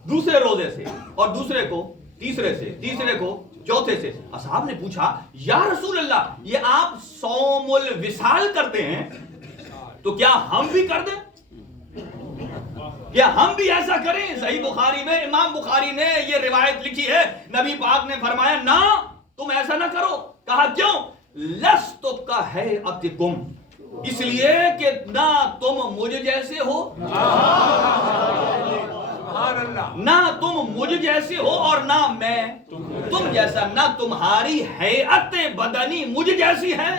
دوسرے روزے سے, اور دوسرے کو تیسرے سے, تیسرے کو چوتھے سے. اصحاب نے پوچھا یا رسول اللہ یہ آپ صوم الوصال کرتے ہیں تو کیا ہم بھی کر دیں, کیا ہم بھی ایسا کریں؟ صحیح بخاری میں امام بخاری نے یہ روایت لکھی ہے, نبی پاک نے فرمایا نہ تم ایسا نہ کرو. کہا کیوں؟ لست کہیئتکم, اس لیے کہ نہ تم مجھ جیسے ہو, نہ تم مجھ جیسے ہو اور نہ میں تم جیسا, نہ تمہاری ہیئت بدنی مجھ جیسی ہے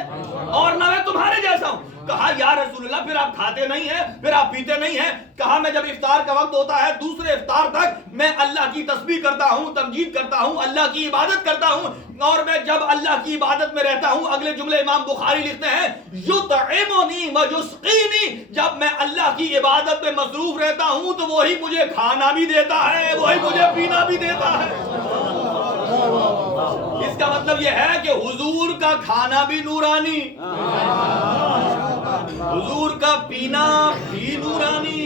اور نہ میں تمہارے جیسا ہوں. کہا یا رسول اللہ پھر آپ کھاتے نہیں ہیں, پھر آپ پیتے نہیں ہیں. کہا میں جب افطار کا وقت ہوتا ہے دوسرے افطار تک میں اللہ کی تسبیح کرتا ہوں, تمجید کرتا ہوں, اللہ کی عبادت کرتا ہوں. اور میں جب اللہ کی عبادت میں رہتا ہوں, اگلے جملے امام بخاری لکھتے ہیں یطعمنی ویسقینی, جب میں اللہ کی عبادت میں مصروف رہتا ہوں تو وہی مجھے کھانا بھی دیتا ہے, وہی مجھے پینا بھی دیتا ہے. اس کا مطلب یہ ہے کہ حضور کا کھانا بھی نورانی, حضور کا پینا بھی نورانی.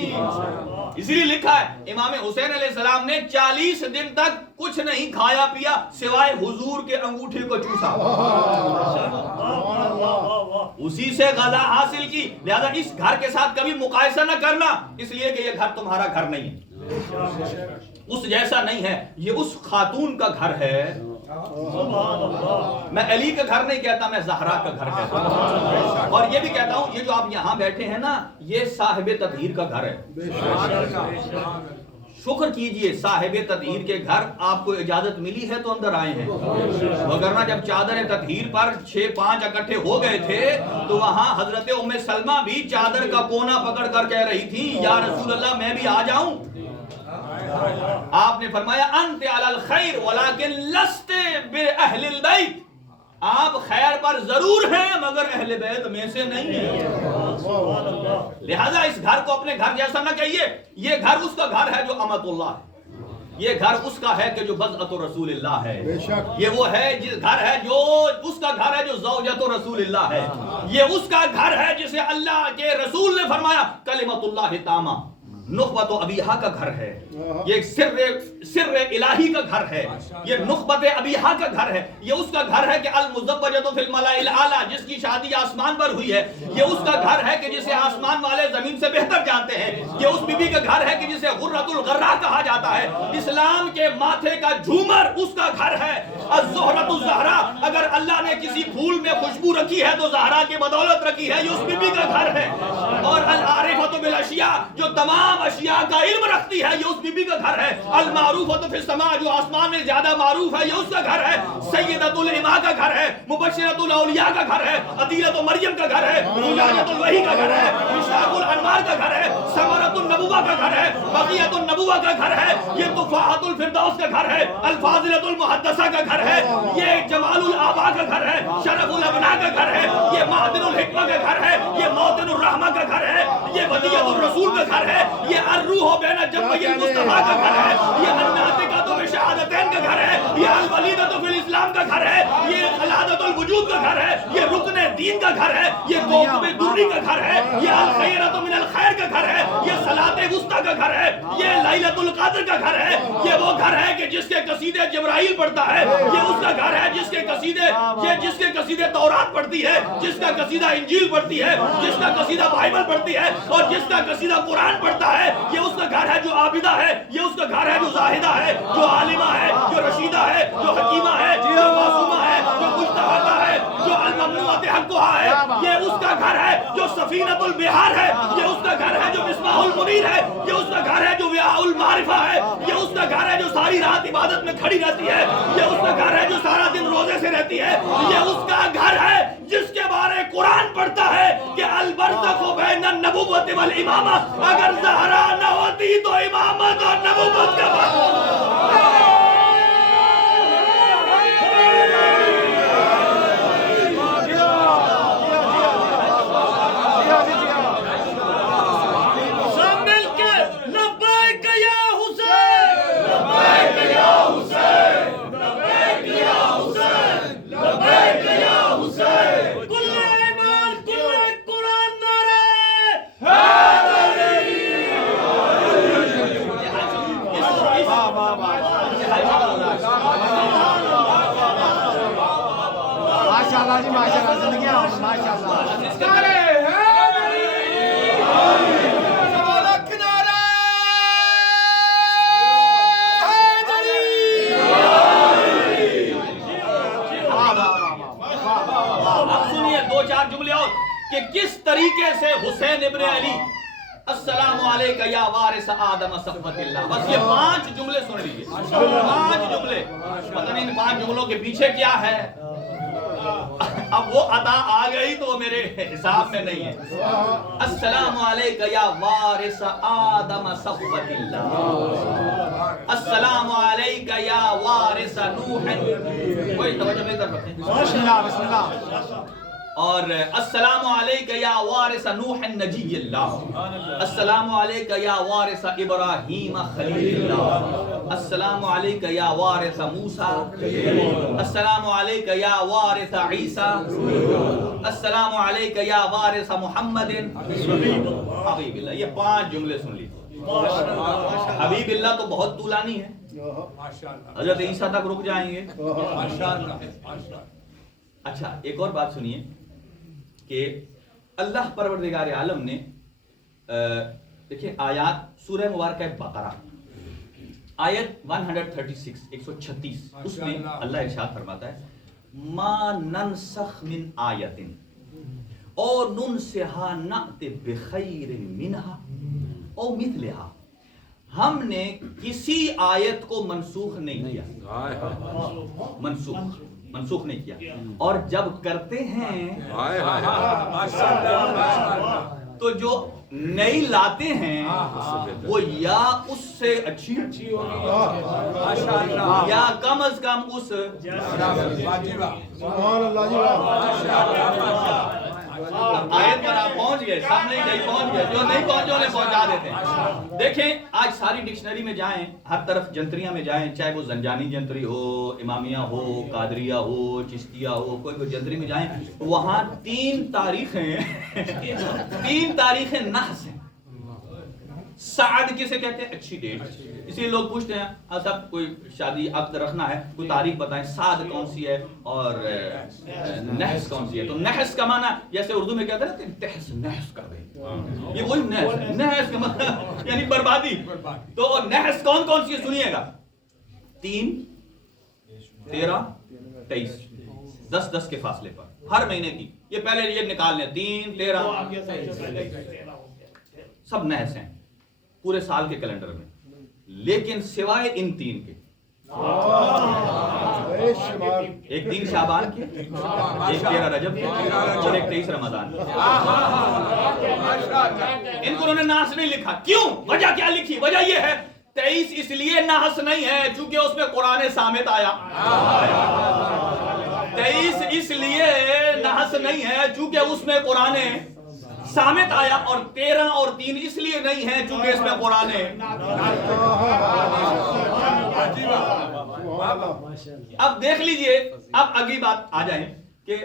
اسی لیے لکھا ہے امام حسین علیہ السلام نے 40 دن تک کچھ نہیں کھایا پیا سوائے حضور کے انگوٹھے کو چوسا, اسی سے غذا حاصل کی. لہذا اس گھر کے ساتھ کبھی مقایسہ نہ کرنا, اس لیے کہ یہ گھر تمہارا گھر نہیں ہے, اس جیسا نہیں ہے, یہ اس خاتون کا گھر ہے. میں علی کا گھر نہیں کہتا, میں زہرا کا گھر کہتا ہوں. اور یہ بھی کہتا ہوں یہ جو آپ یہاں بیٹھے ہیں نا یہ صاحب تطہیر کا گھر ہے. شکر کیجئے صاحب تطہیر کے گھر آپ کو اجازت ملی ہے تو اندر آئے ہیں, وگرنہ جب چادر تطہیر پر 6-5 اکٹھے ہو گئے تھے تو وہاں حضرت ام سلمہ بھی چادر کا کونا پکڑ کر کہہ رہی تھی یا رسول اللہ میں بھی آ جاؤں. آپ نے فرمایا انت علی الخیر ولکن لست باہل البیت, آپ خیر پر ضرور ہیں مگر اہل بیت میں سے نہیں ہیں. لہذا اس گھر کو اپنے گھر جیسا نہ کہیے, یہ گھر اس کا گھر ہے جو امت اللہ ہے, یہ گھر اس کا ہے کہ جو بضعۃ رسول اللہ ہے, یہ وہ ہے جس گھر ہے جو اس کا گھر ہے جو زوجۃ رسول اللہ ہے, یہ اس کا گھر ہے جسے اللہ کے رسول نے فرمایا کلمۃ اللہ تامہ, نخبت ابیہا کا گھر ہے، یہ سر الہی کا گھر ہے، یہ نخبت ابیہا کا گھر ہے، یہ اس کا گھر ہے کہ المزوجۃ فی الملأ الاعلی، جس کی شادی آسمان پر ہوئی ہے، یہ اس کا گھر ہے کہ جسے آسمان والے زمین سے بہتر جانتے ہیں، یہ اس بی بی کا گھر ہے کہ جسے غرۃ الغراء کہا جاتا ہے، اسلام کے ماتھے کا جھومر اس کا گھر ہے، الزہرۃ الزہراء، اگر اللہ نے کسی پھول میں خوشبو رکھی ہے تو زہرا کی بدولت رکھی ہے، یہ اس بی بی کا گھر ہے، اور العارفۃ بالاشیاء، جو تمام اشیاء کا علم رکھتی ہے، یہ اس بی بی کا گھر ہے، المعروفۃ فی السماء، جو آسمان میں زیادہ معروف ہے، یہ اس کا گھر ہے، سیدۃ الاماء کا گھر ہے، مبشرۃ الاولیاء کا گھر ہے، عدیلۃ مریم کا گھر ہے، زجاجۃ الوحی کا گھر ہے، مشراق الانوار کا گھر ہے، ثمرۃ النبوہ کا گھر ہے، بقیۃ النبوہ کا گھر ہے، یہ تفاحۃ الفردوس کا گھر ہے، الفاضلۃ المحدثہ کا گھر ہے، یہ جمال الآباء کا گھر ہے، شرف الابناء کا گھر ہے، یہ معدن الحکمہ کا گھر ہے، یہ موطن الرحمہ کا گھر ہے، یہ ودیعۃ الرسول کا گھر ہے، یہ الروح بین جنبی المصطفیٰ کا گھر ہے، یہ الناطقۃ بشہادتین کا گھر ہے، یہ الولیدۃ فی الاسلام کا گھر ہے، یہ خلادۃ الوجود کا گھر ہے، یہ رکن دین کا گھر ہے، یہ کوکب دری کا گھر ہے، یہ الخیرۃ من الخیر کا گھر ہے، یہ صلاۃ وسطیٰ کا گھر ہے، یہ لیلۃ القدر کا گھر ہے، یہ وہ گھر ہے کہ جس کے قصیدے جبرائیل پڑھتا ہے، یہ اس کا گھر ہے جس کے قصیدے تورات پڑھتی ہے، جس کا قصیدہ انجیل پڑھتی ہے، جس کا قصیدہ بائبل پڑھتی ہے، اور جس کا قصیدہ قرآن پڑھتا ہے، یہ اس کا گھر ہے جو عابدہ ہے، یہ اس کا گھر ہے جو زاہدہ ہے، جو عالمہ ہے، جو رشیدہ ہے، جو حکیمہ ہے، جو معصومہ ہے، جو مجتہدہ ہے، جو الممنوعۃ حقھا ہے، یہ اس کا گھر ہے جو سفینۃ البحار ہے، یہ اس کا گھر ہے جو مصباح المنیر ہے، یہ اس کا گھر ہے جو ویاء المعرفہ ہے، یہ اس کا گھر ہے جو ساری رات عبادت میں کھڑی رہتی ہے، یہ اس کا گھر ہے جو سارا دن روزے سے رہتی ہے، یہ اس کا گھر ہے جس کے بارے قرآن پڑھتا ہے کہ البرزخ بین النبوۃ والامامہ، اگر زہرا نہ ہوتی تو امامت اور نبوت کا کہ کس طریقے سے حسین ابن علی السلام علیکہ یا وارث آدم صفوت اللہ، بس یہ 5 جملے سن لیجئے، 5 جملے، پتہ نہیں ان 5 جملوں کے پیچھے کیا ہے، اب وہ عطا آ گئی تو میرے حساب میں نہیں ہے۔ السلام علیکہ یا وارث آدم صفوت اللہ، السلام علیکہ یا وارث نوح، کوئی توجہ نہیں کر رکھتے، بسم اللہ، اور السلام علیکہ یا وارث نوح نجی اللہ، السلام علیکہ یا وارث ابراہیم خلیل اللہ، السلام علیکہ یا وارث موسیٰ، السلام علیکہ یا وارث عیسیٰ، السلام علیکہ یا وارث محمد حبیب اللہ۔ یہ 5 جملے سن لیجیے۔ حبیب اللہ تو بہت طولانی ہے، حضرت عیسیٰ تک رک جائیں گے۔ اچھا ایک اور بات سنیے کہ اللہ پروردگار عالم نے دیکھیں آیات سورہ مبارکہ بقرہ آیت 136 136 اس میں اللہ ارشاد فرماتا ہے ما ننسخ من آیت او ننسها نأت بخیر منها او مثلها، ہم نے کسی آیت کو منسوخ نہیں کیا، منسوخ نہیں کیا، اور جب کرتے ہیں تو جو نئی لاتے ہیں وہ یا اس سے اچھی یا کم از کم اس آیت پر آپ پہنچ گئے، سامنے نہیں پہنچ گئے، جو نہیں پہنچے انہیں پہنچا دیتے ہیں۔ دیکھیں آج ساری ڈکشنری میں جائیں، ہر طرف جنتریاں میں جائیں، چاہے وہ زنجانی جنتری ہو، امامیہ ہو، قادریہ ہو، چشتیہ ہو، کوئی جنتری میں جائیں، وہاں 3 تاریخیں 3 تاریخیں نحس ہیں، سعد کسے کہتے ہیں؟ اچھی ڈیٹ. اسی لیے لوگ پوچھتے ہیں صاحب کوئی شادی عقد رکھنا ہے کوئی تاریخ بتائیں، سعد کون سی ہے اور نحس کون سی ہے؟ تو نحس کا معنی جیسے اردو میں کہتے ہیں نا تحس نحس کر دیں، یہ وہی نحس ہے. نحس کا مطلب یعنی بربادی. تو نحس کون کون سی ہے سنیے گا، 3 13 23 10 کے فاصلے پر ہر مہینے کی. یہ پہلے یہ نکال لیں 3 13 سب نحس ہیں پورے سال کے کیلنڈر میں. لیکن سوائے ان 3 کے، ایک 3 شعبان کے، ایک 13 رجب کے اور ایک 23 رمضان کے، ان کو انہوں نے نحس نہیں لکھا. کیوں؟ وجہ کیا لکھی؟ وجہ یہ ہے 23 اس لیے نحس نہیں ہے چونکہ اس میں قرآن صامت آیا. 23 اس لیے نحس نہیں ہے چونکہ اس میں قرآن صامت آیا، اور 13 اور 3 اس لیے نہیں ہے چونکہ اس میں قرآن. اب دیکھ لیجئے، اب اگلی بات آ جائیں کہ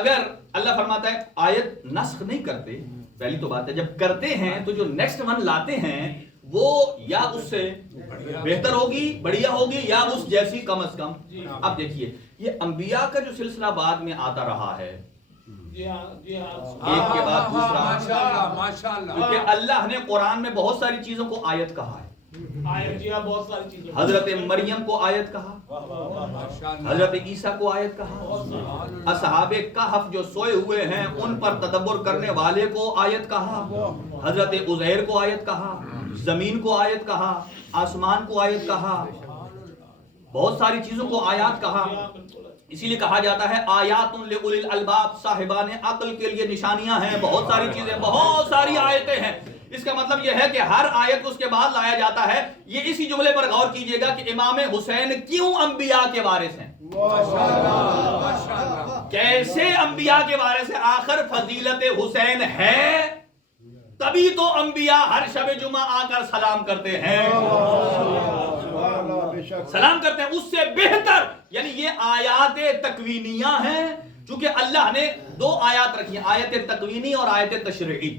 اگر اللہ فرماتا ہے آیت نسخ نہیں کرتے، پہلی تو بات ہے جب کرتے ہیں تو جو نیکسٹ ون لاتے ہیں وہ یا اس سے بہتر ہوگی، بڑھیا ہوگی، یا اس جیسی کم از کم. اب دیکھیے یہ انبیاء کا جو سلسلہ بعد میں آتا رہا ہے ایک کے بعد دوسرا، کیونکہ اللہ نے قرآن میں بہت ساری چیزوں کو آیت کہا ہے. بہت ساری چیزیں، حضرت مریم کو آیت کہا، حضرت عیسیٰ کو آیت کہا، اصحاب کہف جو سوئے ہوئے ہیں ان پر تدبر کرنے والے کو آیت کہا، حضرت عزیر کو آیت کہا، زمین کو آیت کہا، آسمان کو آیت کہا، بہت ساری چیزوں کو آیات کہا. اسی لیے کہا جاتا ہے آیات لأولی الالباب، صاحبان عقل کے لیے نشانیاں ہیں. بہت ساری چیزیں، بہت ساری آیتیں ہیں. اس کا مطلب یہ ہے کہ ہر آیت اس کے بعد لایا جاتا ہے. یہ اسی جملے پر غور کیجئے گا کہ امام حسین کیوں انبیاء کے وارث ہیں، کیسے انبیاء کے وارث ہیں. آخر فضیلت حسین ہے تبھی تو انبیاء ہر شب جمعہ آ کر سلام کرتے ہیں، سلام کرتے ہیں. اس سے بہتر یعنی یہ آیات تکوینیہ ہیں، چونکہ اللہ نے 2 آیات رکھی ہیں، آیت تکوینی اور آیت تشریعی.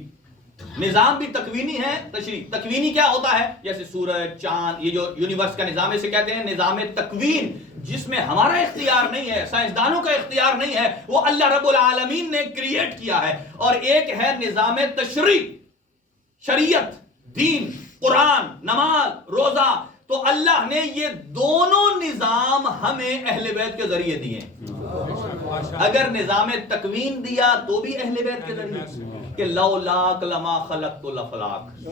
نظام بھی تکوینی ہے، تشریعی. تکوینی کیا ہوتا ہے؟ جیسے سورج، چاند، یہ جو یونیورس کا نظام اسے کہتے ہیں نظام تکوین، جس میں ہمارا اختیار نہیں ہے، سائنسدانوں کا اختیار نہیں ہے، وہ اللہ رب العالمین نے کریٹ کیا ہے. اور ایک ہے نظام تشریع، شریعت، دین، قرآن، نماز، روزہ. تو اللہ نے یہ دونوں نظام ہمیں اہل بیت کے ذریعے دیے. اگر نظام تکوین دیا تو بھی اہل بیت کے ذریعے، کہ لولاک لما خلقت الافلاک،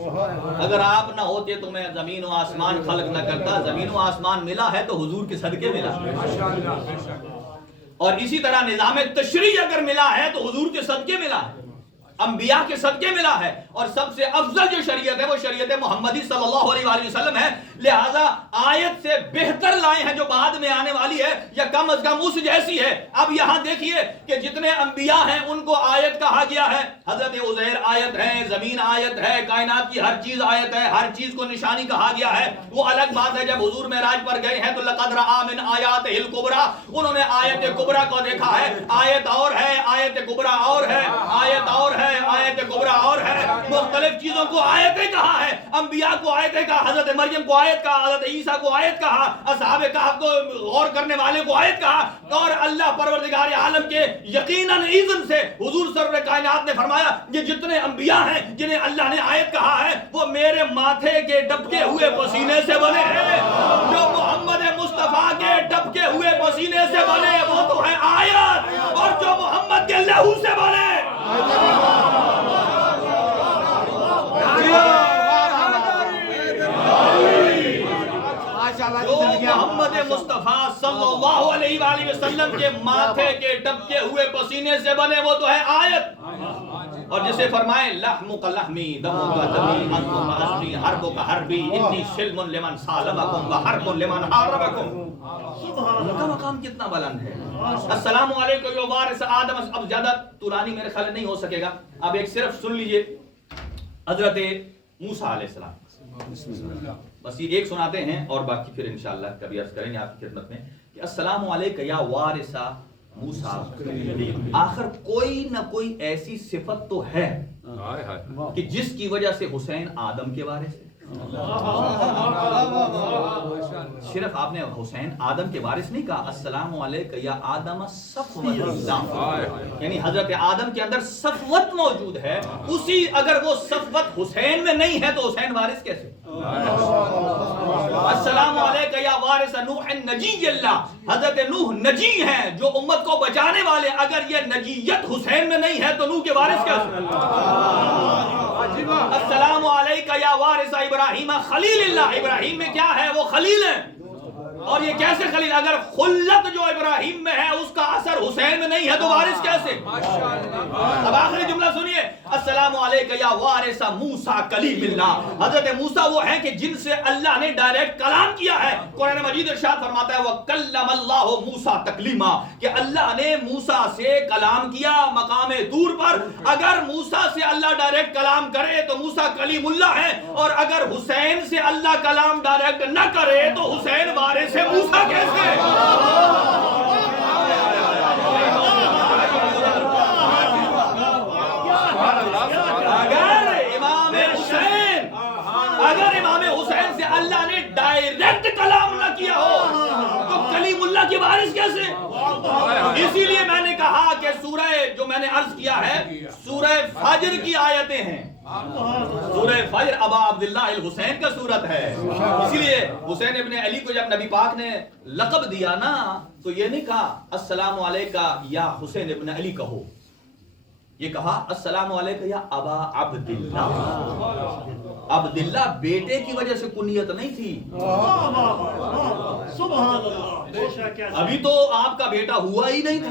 اگر آپ نہ ہوتے تو میں زمین و آسمان خلق نہ کرتا. زمین و آسمان ملا ہے تو حضور کے صدقے ملا. اور اسی طرح نظام تشریع اگر ملا ہے تو حضور کے صدقے ملا ہے، انبیاء کے صدقے ملا ہے. اور سب سے افضل جو شریعت ہے وہ شریعت محمدی صلی اللہ علیہ وآلہ وسلم ہے. لہذا آیت سے بہتر لائے ہیں جو بعد میں آنے والی ہے، یا کم از کم اس جیسی ہے. اب یہاں دیکھیے کہ جتنے انبیاء ہیں ان کو آیت کہا گیا ہے. حضرت عزیر آیت ہے، زمین آیت ہے، کائنات کی ہر چیز آیت ہے، ہر چیز کو نشانی کہا گیا ہے. وہ الگ بات ہے جب حضور معراج پر گئے ہیں تو لقد رأى من آیاتہ الکبریٰ، انہوں نے آیت کبریٰ کو دیکھا ہے. آیت اور ہے، آیت کبریٰ اور ہے، آیت اور ہے، آیت کبریٰ اور ہے. مختلف چیزوں کو آیتیں کہا ہے. انبیاء کو آیتیں کہا، حضرت مریم کو آیت کہا، حضرت عیسیٰ کو آیت کہا، اصحاب کہف کو غور کرنے والے کو آیت کہا. اور اللہ پروردگار عالم کے یقیناً اذن سے حضور سرور کائنات نے فرمایا یہ جتنے انبیاء ہیں جنہیں اللہ نے آیت کہا ہے وہ میرے ماتھے کے ڈبکے ہوئے پسینے سے بنے ہیں. جو محمد مصطفیٰ کے ڈبکے ہوئے پسینے سے بنے وہ تو ہے آیت، اور جو محمد کے لہو سے بنے جو محمد مصطفیٰ صلی اللہ علیہ وآلہ وسلم کے ماتھے کے ڈبکے ہوئے پسینے سے بنے وہ تو ہے آیت. اور جسے فرمائے لحمک لحمی دمک دمی عظمک عظمی حربک حربی انی سلم لمن سالمکم و حرب لمن حاربکم. ان کا مقام کتنا بلند ہے. السلام علیکم یا وارث آدم. اب زیادہ طولانی میرے خیال نہیں ہو سکے گا، اب ایک صرف سن لیجئے حضرت موسیٰ علیہ السلام. بس یہ ایک سناتے ہیں اور باقی پھر انشاءاللہ کبھی عرض کریں گے آپ کی خدمت میں کہ السلام علیکم یا وارث موسیٰ. آخر کوئی نہ کوئی ایسی صفت تو ہے کہ جس کی وجہ سے حسین آدم کے وارث ہے. صرف آپ نے حسین آدم کے وارث نہیں کہا، السلام علیکہ یا آدم صفوت اللہ، یعنی حضرت آدم کے اندر صفوت موجود ہے، اسی اگر وہ صفوت حسین میں نہیں ہے تو حسین وارث کیسے؟ السلام علیکہ یا وارث نوح نجی اللہ، حضرت نوح نجی ہیں جو امت کو بچانے والے، اگر یہ نجیت حسین میں نہیں ہے تو نوح کے وارث کیسے؟ السلام علیکہ یا وارث ابراہیم خلیل اللہ، ابراہیم میں کیا ہے؟ وہ خلیل ہیں، اور یہ کیسے خلیل؟ اگر خلت جو ابراہیم میں ہے اس کا اثر حسین میں نہیں ہے تو وارث کیسے؟ اب آخری جملہ سنیے، السلام علیکہ یا وارث موسیٰ کلیم اللہ، حضرت موسیٰ وہ ہیں کہ جن سے اللہ نے ڈائریکٹ کلام کیا ہے۔ قرآن مجید ارشاد فرماتا ہے وَكَلَّمَ اللَّهُ مُوسَىٰ تَكْلِيمًا، کہ اللہ نے موسیٰ سے کلام کیا مقام طور پر۔ اگر موسیٰ سے اللہ ڈائریکٹ کلام کرے تو موسیٰ کلیم اللہ ہے، اور اگر حسین سے اللہ کلام ڈائریکٹ نہ کرے تو حسین وارث ہے، موسیٰ کیسے؟ اگر امام حسین سے اللہ نے ڈائریکٹ کلام نہ کیا ہو تو کلیم اللہ کے وارث کیسے؟ اسی لیے میں نے کہا کہ سورہ جو میں نے عرض کیا ہے سورہ فجر کی آیتیں ہیں، سورہ فجر ابا عبداللہ الحسین کا سورت ہے، اسی لیے حسین ابن علی کو جب نبی پاک نے لقب دیا نا تو یہ نہیں کہا السلام علیکہ یا حسین ابن علی کہو، یہ کہا السلام علیکہ یا ابا عبداللہ۔ عبداللہ بیٹے کی وجہ سے کنیت نہیں تھی، ابھی تو آپ کا بیٹا ہوا ہی نہیں تھا،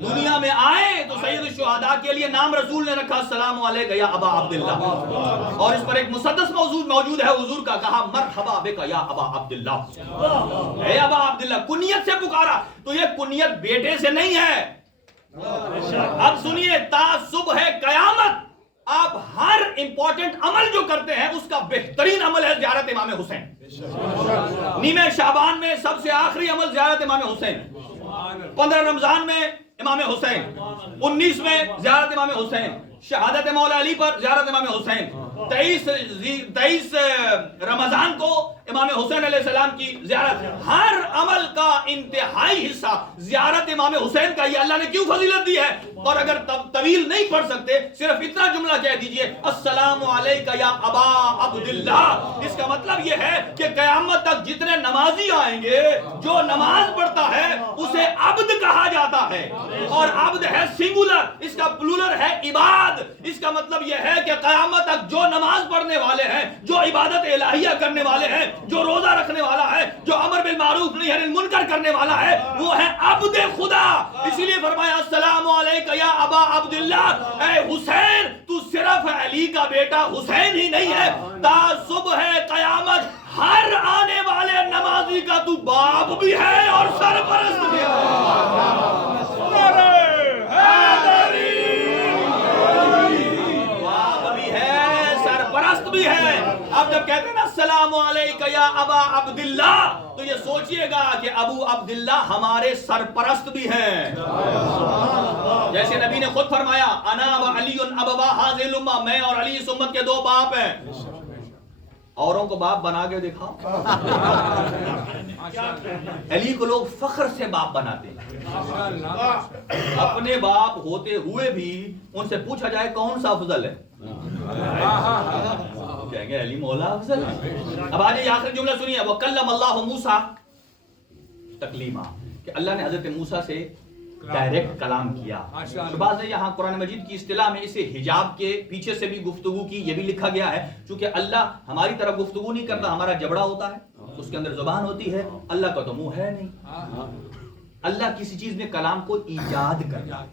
دنیا میں آئے تو سید الشہداء کے لیے نام رسول نے رکھا السلام علیکہ یا ابا عبداللہ، اور اس پر ایک مسدس موجود ہے حضور کا، کہا مرحبا بک یا ابا عبداللہ، اے ابا عبداللہ، کنیت سے پکارا، تو یہ کنیت بیٹے سے نہیں ہے۔ اب سنیے، تا صبح قیامت آپ ہر امپورٹنٹ عمل جو کرتے ہیں اس کا بہترین عمل ہے زیارت امام حسین۔ نیمہ شعبان میں سب سے آخری عمل زیارت امام حسین، 15 رمضان میں امام حسین، 19 میں زیارت امام حسین، شہادت مولا علی پر زیارت امام حسین، 23 رمضان کو امام حسین علیہ السلام کی زیارت۔ ہر عمل کا انتہائی حصہ زیارت امام حسین کا، یہ اللہ نے کیوں فضیلت دی ہے؟ اور اگر طویل نہیں پڑھ سکتے صرف اتنا جملہ کہہ دیجئے السلام علیکہ یا ابا عبداللہ، اس کا مطلب یہ ہے کہ قیامت تک جتنے نمازی آئیں گے جو نماز پڑھتا ہے اسے عبد کہا جاتا ہے، اور عبد ہے سنگولر، اس کا پلورل ہے عباد۔ اس کا مطلب یہ ہے کہ قیامت تک جو نماز پڑھنے والے ہیں، جو عبادت الہیہ کرنے والے ہیں، جو روزہ رکھنے والا ہے، جو امر بالمعروف نہی عن المنکر کرنے والا ہے، وہ ہے عبد خدا۔ اسی لیے فرمایا السلام علیکہ یا ابا عبداللہ، اے حسین تو صرف علی کا بیٹا حسین ہی نہیں ہے، تا صبح قیامت ہر آنے والے نمازی کا تو باپ بھی ہے اور سرپرست بھی ہے، بھی ہے۔ اب جب کہتے ہیں نا السلام علیکہ یا ابا عبداللہ تو یہ سوچئے گا کہ ابو عبداللہ ہمارے سرپرست بھی ہیں، جیسے نبی نے خود فرمایا انا و علی ابوا ھذہ الامہ، میں اور علی اس امت کے 2 باپ ہیں۔ اوروں کو باپ بنا کے دکھاؤ، علی کو لوگ فخر سے باپ بناتے ہیں، اپنے باپ ہوتے ہوئے بھی ان سے پوچھا جائے کون سا افضل ہے، کہیں گے علی مولا افضل ہے۔ اب آج یہ آخری جملہ سنیے، وَكَلَّمَ اللَّهُ مُوسَىٰ تَكْلِيمًا، کہ اللہ نے حضرت موسیٰ سے ڈائریکٹ کلام کیا۔ بعض یہاں قرآن مجید کی اصطلاح میں اسے حجاب کے پیچھے سے بھی گفتگو کی یہ بھی لکھا گیا ہے، چونکہ اللہ ہماری طرف گفتگو نہیں کرتا، ہمارا جبڑا ہوتا ہے، اس کے اندر زبان ہوتی ہے، اللہ کا تو منہ ہے نہیں۔ اللہ کسی چیز میں کلام کو ایجاد کرتا ہے،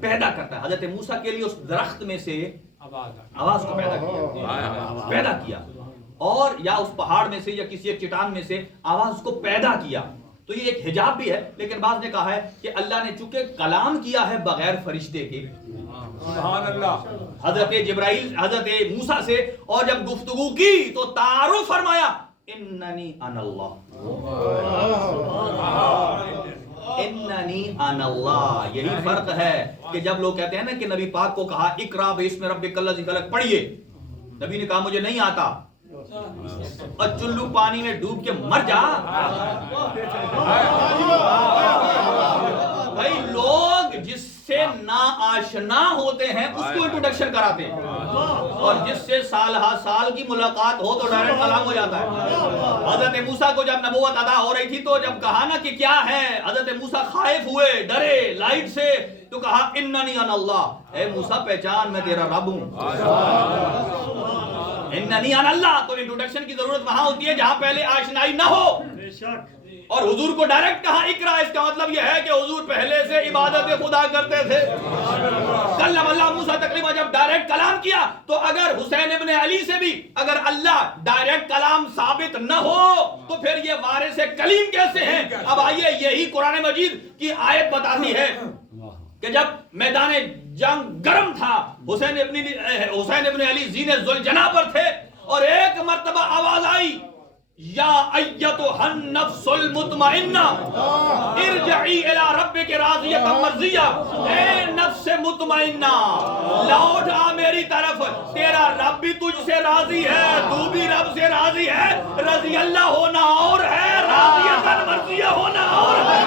پیدا کرتا ہے۔ حضرت موسیٰ کے لیے اس درخت میں سے آواز کو پیدا کیا، اور یا اس پہاڑ میں سے یا کسی ایک چٹان میں سے آواز کو پیدا کیا، تو یہ ایک حجاب بھی ہے۔ لیکن بعض نے کہا ہے کہ اللہ نے چونکہ کلام کیا ہے بغیر فرشتے کے، سبحان اللہ، حضرت جبرائیل حضرت موسیٰ سے، اور جب گفتگو کی تو تعارف فرمایا اننی انا اللہ، اننی انا اللہ۔ یہی فرق ہے کہ جب لوگ کہتے ہیں نا کہ نبی پاک کو کہا اقرا باسم ربک الذی خلق، پڑھیے، نبی نے کہا مجھے نہیں آتا، اور چلو پانی میں ڈوب کے مر جا. بھائی لوگ جس سے نا آشنا ہوتے ہیں اس کو انٹروڈکشن کراتے ہیں, اور جس سے سال ہا سال کی ملاقات ہو تو ڈائریکٹ کلام ہو جاتا ہے. حضرت موسیٰ کو جب نبوت عطا ہو رہی تھی تو جب کہا نا کہ کیا ہے, حضرت موسیٰ خائف ہوئے, ڈرے لائٹ سے, تو کہا اننی انا اللہ, اے موسیٰ پہچان میں تیرا رب ہوں. اننی انا اللہ. تو انٹروڈکشن کی ضرورت وہاں ہوتی ہے جہاں پہلے آشنائی نہ ہو. اور حضور کو ڈائریکٹ کہا اقرا, اس کا مطلب یہ ہے کہ حضور پہلے سے عبادت خدا کرتے تھے. کلم اللہ موسیٰ تکلیما, جب ڈائریکٹ کلام کیا تو اگر حسین ابن علی سے بھی اگر اللہ ڈائریکٹ کلام ثابت نہ ہو تو پھر یہ وارث کلیم کیسے ہیں؟ اب آئیے یہی قرآن مجید کی آیت بتاتی ہے کہ جب میدان جنگ گرم تھا, حسین ابن علی زین ذوالجناح پر تھے, اور ایک مرتبہ آواز آئی, یا ایتھا النفس المطمئنہ ارجعی الی ربک راضیۃ مرضیہ, اے نفس مطمئنہ لوٹ آ میری طرف, تیرا رب بھی تجھ سے راضی ہے, تو بھی رب سے راضی ہے. رضی اللہ ہونا اور ہے, راضیۃ مرضیہ ہونا اور ہے.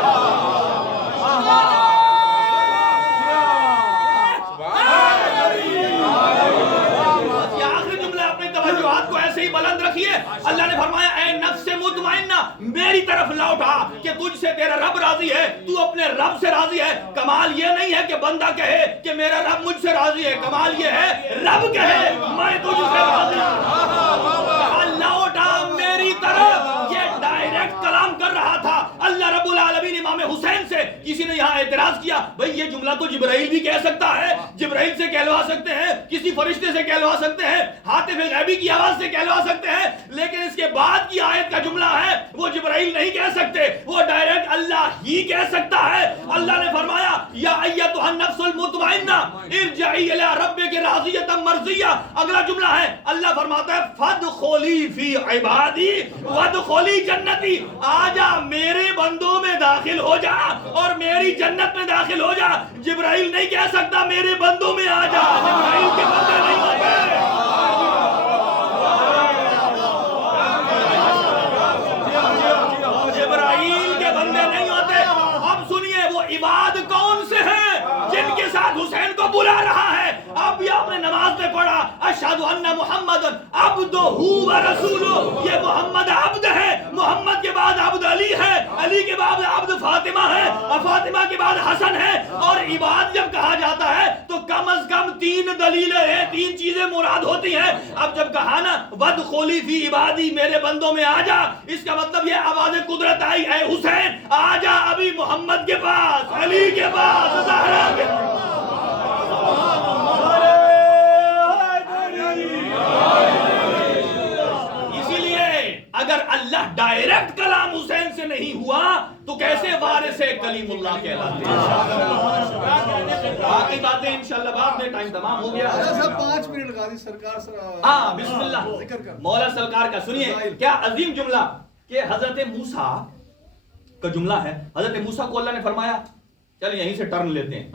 توجہات کو ایسے ہی بلند رکھیے. اللہ نے فرمایا اے نفس مطمئنہ میری طرف لوٹا کہ تجھ سے تیرا رب راضی ہے, تو اپنے رب سے راضی ہے. کمال یہ نہیں ہے کہ بندہ کہے کہ میرا رب مجھ سے راضی ہے, کمال یہ ہے رب کہے میں تجھ سے راضی ہوں. لوٹا میری طرف, یہ ڈائریکٹ کلام کر رہا تھا اللہ رب العالمین امام حسین سے. کسی نے یہاں اعتراض کیا, بھئی یہ جملہ تو جبرائیل بھی کہہ سکتا ہے, جبرائیل سے کہلوا سکتے ہیں, کسی فرشتے سے کہلوا سکتے ہیں, ہاتف غیبی کی آواز سے کہلوا سکتے ہیں, لیکن اس کے بعد کی آیت کا جملہ ہے وہ جبرائیل نہیں کہہ سکتے, وہ ڈائریکٹ اللہ ہی کہہ سکتا ہے. اللہ نے فرمایا یا ایتھا النفس المطمئنہ ارجعی الی ربک راضیۃ مرضیہ. اگلا جملہ ہے اللہ فرماتا ہے فادخلی فی عبادی وادخلی جنتی, آجا میرے بندوں میں داخل ہو جا اور میری جنت میں داخل ہو جا. جبرائیل نہیں کہہ سکتا میرے بندوں میں آ جا, جبرائیل کے بندے نہیں ہوتے. جبرائیل کے بندے نہیں ہوتے. اب سنیے وہ عباد کون سے ہیں جن کے ساتھ حسین کو بلا رہا ہے. اب بھی آپ نے نماز میں پڑھا اشہد ان محمد عبدہ و رسولہ, یہ محمد عبد ہے, محمد کے بعد عبد علی ہے, علی کے بعد عبد فاطمہ ہے, اور فاطمہ کے بعد حسن ہے. اور عباد جب کہا جاتا ہے تو کم از کم 3 دلیلیں ہیں, 3 چیزیں مراد ہوتی ہیں. اب جب کہا نا وادخلی فی عبادی میرے بندوں میں آ جا, اس کا مطلب یہ آواز قدرت آئی, اے حسین آ جا ابھی محمد کے پاس, علی کے پاس, زہرا کے پاس. اسی لیے اگر اللہ ڈائریکٹ کلام حسین سے نہیں ہوا تو کیسے وارث کلیم اللہ کہلاتے ہیں. باقی باتیں انشاءاللہ بعد میں, ٹائم تمام ہو گیا. 5 منٹ لگا دی سرکار. ہاں بسم اللہ مولا سرکار کا سنیے کیا عظیم جملہ کہ حضرت موسیٰ کا جملہ ہے. حضرت موسیٰ کو اللہ نے فرمایا چل یہیں سے ٹرن لیتے ہیں.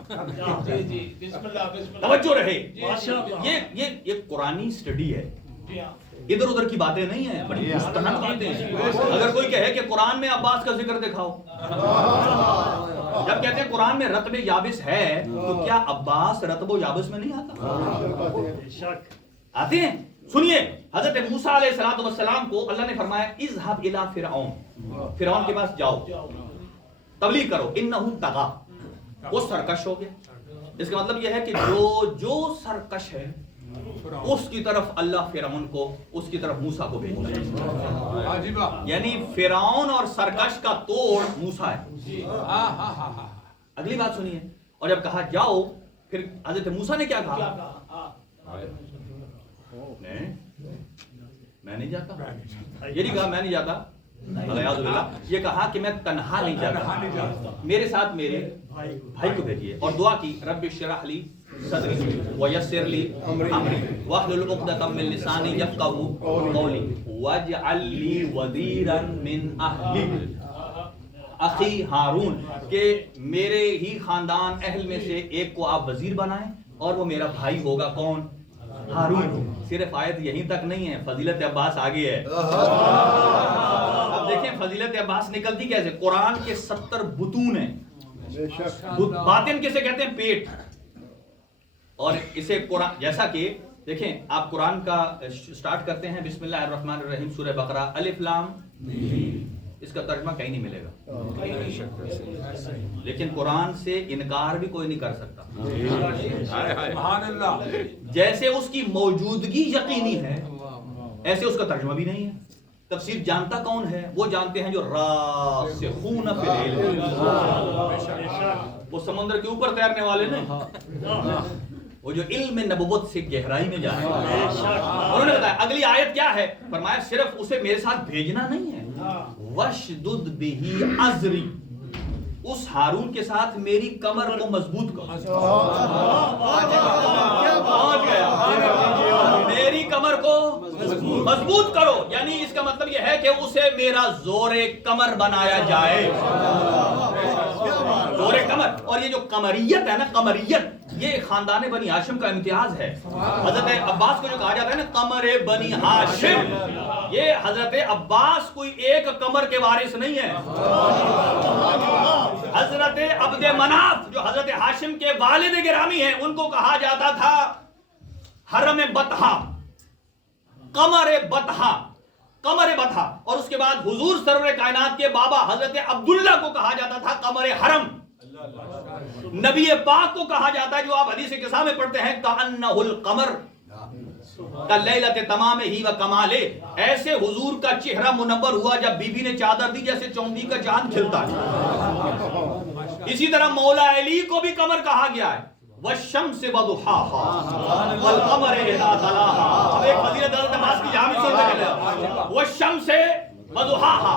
توجہ رہے, یہ قرآنی سٹڈی ہے, ادھر ادھر کی باتیں نہیں ہیں, بڑی مستند باتیں ہیں. اگر کوئی کہے کہ قرآن میں عباس کا ذکر دکھاؤ, جب کہتے ہیں قرآن میں رتب یابس ہے تو کیا عباس رتب و یابس میں نہیں آتا؟ آتے ہیں. سنیے حضرت موسیٰ علیہ السلام کو اللہ نے فرمایا اذهب الى فرعون, فرعون کے پاس جاؤ تبلیغ کرو, انه طغى, وہ سرکش ہو گیا. اس کا مطلب یہ ہے کہ جو سرکش ہے اس کی طرف اللہ فرعون کو, اس کی طرف موسیٰ کو بھیجا. یعنی فرعون اور سرکش کا توڑ موسیٰ ہے. اگلی بات سنیے, اور جب کہا جاؤ پھر حضرت موسیٰ نے کیا کہا؟ میں نہیں جاتا. یہ نہیں کہا میں نہیں جاتا, یہ کہا کہ میں تنہا نہیں جاتا, میرے ساتھ میرے بھائی کو بھیجیے. اور دعا کی رب اشرح لی صدری ویسر لی امری واحلل عقدۃ من لسانی یفقهوا قولی واجعل لی وزیرا من اہلی اخی ہارون, کہ میرے ہی خاندان اہل میں سے ایک کو آپ وزیر بنائیں اور وہ میرا بھائی ہوگا. کون؟ ہارون. صرف آیت یہیں تک نہیں ہے, فضیلت عباس آگے ہے. اب دیکھیں فضیلت عباس نکلتی کیسے. قرآن کے 70 بطون ہیں. باطن کسے کہتے ہیں؟ پیٹ. اور اسے قرآن, جیسا کہ دیکھیں آپ قرآن کا سٹارٹ کرتے ہیں بسم اللہ الرحمن الرحیم سورہ بقرہ, الف لام, اس کا ترجمہ کہیں نہیں ملے گا, لیکن قرآن سے انکار بھی کوئی نہیں کر سکتا. سبحان اللہ. جیسے اس کی موجودگی یقینی ہے ایسے اس کا ترجمہ بھی نہیں ہے. تفسیر جانتا کون ہے؟ وہ جانتے ہیں جو راسخون فی العلم, وہ سمندر کے اوپر تیرنے والے نہیں, وہ جو علم نبوت سے گہرائی میں جائے. انہوں نے بتایا اگلی آیت کیا ہے, فرمایا صرف اسے میرے ساتھ بھیجنا نہیں ہے, وَشْدُدْ بِهِ عَزْرِي, اس ہارون کے ساتھ میری کمر کو مضبوط کرو. پہنچ گیا, میری کمر کو مضبوط کرو, یعنی اس کا مطلب یہ ہے کہ اسے میرا زور کمر بنایا جائے. زور کمر. اور یہ جو قمریت ہے نا, قمریت یہ خاندان بنی ہاشم کا امتیاز ہے. حضرت عباس کو جو کہا جاتا ہے نا قمر بنی ہاشم, یہ حضرت عباس کوئی ایک قمر کے وارث نہیں ہے. حضرت عبد مناف جو حضرت ہاشم کے والد گرامی ہیں, ان کو کہا جاتا تھا حرم بطحا, قمر بطحا, قمر بطحا. اور اس کے بعد حضور سرور کائنات کے بابا حضرت عبداللہ کو کہا جاتا تھا قمر حرم. نبی پاک کو کہا جاتا ہے جو آپ حدیث قصہ میں پڑھتے ہیں کأنہ القمر کلیلۃ تمامہ و کمالہ, ایسے حضور کا چہرہ منور ہوا جب بی بی نے چادر دی جیسے چوندی کا چاند کھلتا ہے. اسی طرح مولا علی کو بھی قمر کہا گیا ہے, والشمس وضحاها والقمر اذا تلاها. اب ایک فضیلت حضرت عباس کی جہاں بھی سنتے چلے, والشمس وضحاها,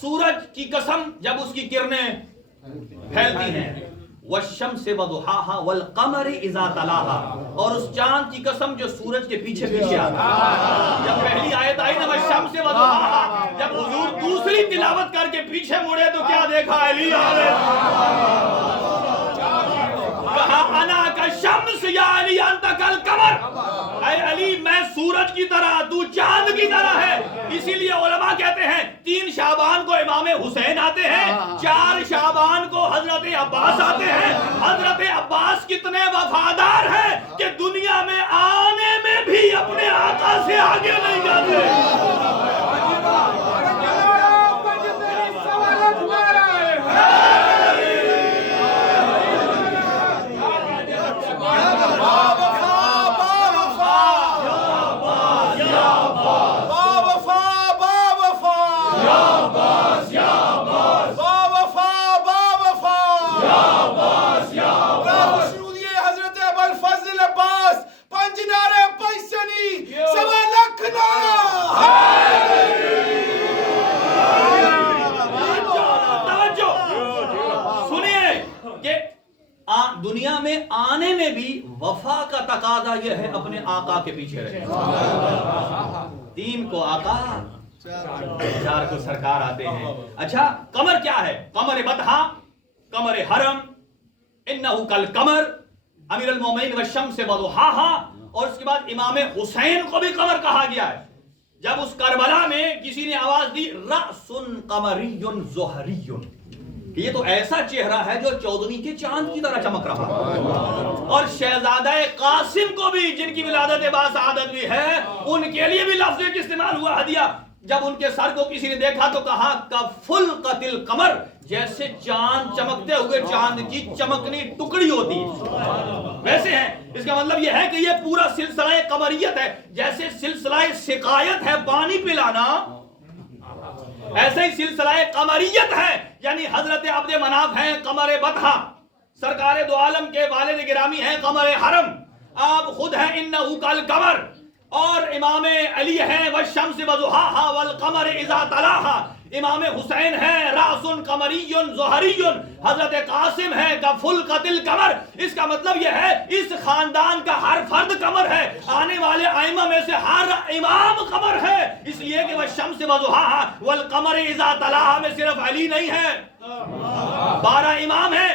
سورج کی قسم جب اس کی کرنیں پھیلتی ہیں, والشمس وضحاها والقمر اذا تلاها, اور اس چاند کی قسم جو سورج کے پیچھے پیچھے آتا ہے. جب پہلی آیت آئی نا والشمس وضحاها, جب حضور دوسری تلاوت کر کے پیچھے مڑے تو کیا دیکھا؟ علی کہا انا کالشمس یا علی انت کالقمر, اے علی میں سورج کی طرح تو چاند کی طرح ہے. اسی لیے علماء کہتے ہیں 3 شعبان کو امام حسین آتے ہیں, 4 شعبان کو حضرت عباس آتے ہیں. حضرت عباس کتنے وفادار ہیں کہ دنیا میں آنے میں بھی اپنے آقا سے آگے نہیں جاتے. دنیا میں آنے میں بھی وفا کا تقاضا یہ ہے اپنے آقا کے پیچھے رہے. 3 کو آقا 4 کو سرکار آتے ہیں. اچھا قمر کیا ہے؟ قمر بطحا, قمر حرم, انہو کالقمر, امیر المومنین والشمس وضحاها. اور اس کے بعد امام حسین کو بھی قمر کہا گیا ہے. جب اس کربلا میں کسی نے آواز دی رأس قمری زہری, یہ تو ایسا چہرہ ہے جو چودھویں کے چاند کی طرح چمک رہا ہے. اور شہزادہ قاسم کو بھی جن کی ولادت باسعادت بھی ہے, ان کے لیے بھی لفظ ایک استعمال ہوا ہدیہ. جب ان کے سر کو کسی نے دیکھا تو کہا کفلقۃ القمر, جیسے چاند چمکتے ہوئے چاند کی چمکنی ٹکڑی ہوتی ویسے ہیں. اس کا مطلب یہ ہے کہ یہ پورا سلسلہ قمریت ہے. جیسے سلسلہ سقایت ہے پانی پلانا, ایسے ہی سلسلہ قمریت ہے. یعنی حضرت عبد مناف ہیں قمر بطحا, سرکار دو عالم کے والد گرامی ہیں قمر حرم, آپ خود ہیں انہو کالقمر, اور امام علی ہیں والشمس وضحاها والقمر اذا تلاها, امام حسین ہیں رأس قمری زہری, حضرت قاسم ہیں کفلقۃ القمر. اس کا مطلب یہ ہے اس خاندان کا ہر فرد قمر ہے, آنے والے ائمہ میں سے ہر امام قمر ہے. اس لیے کہ والشمس وضحاها والقمر اذا تلاها میں صرف علی نہیں ہے, 12 امام ہیں.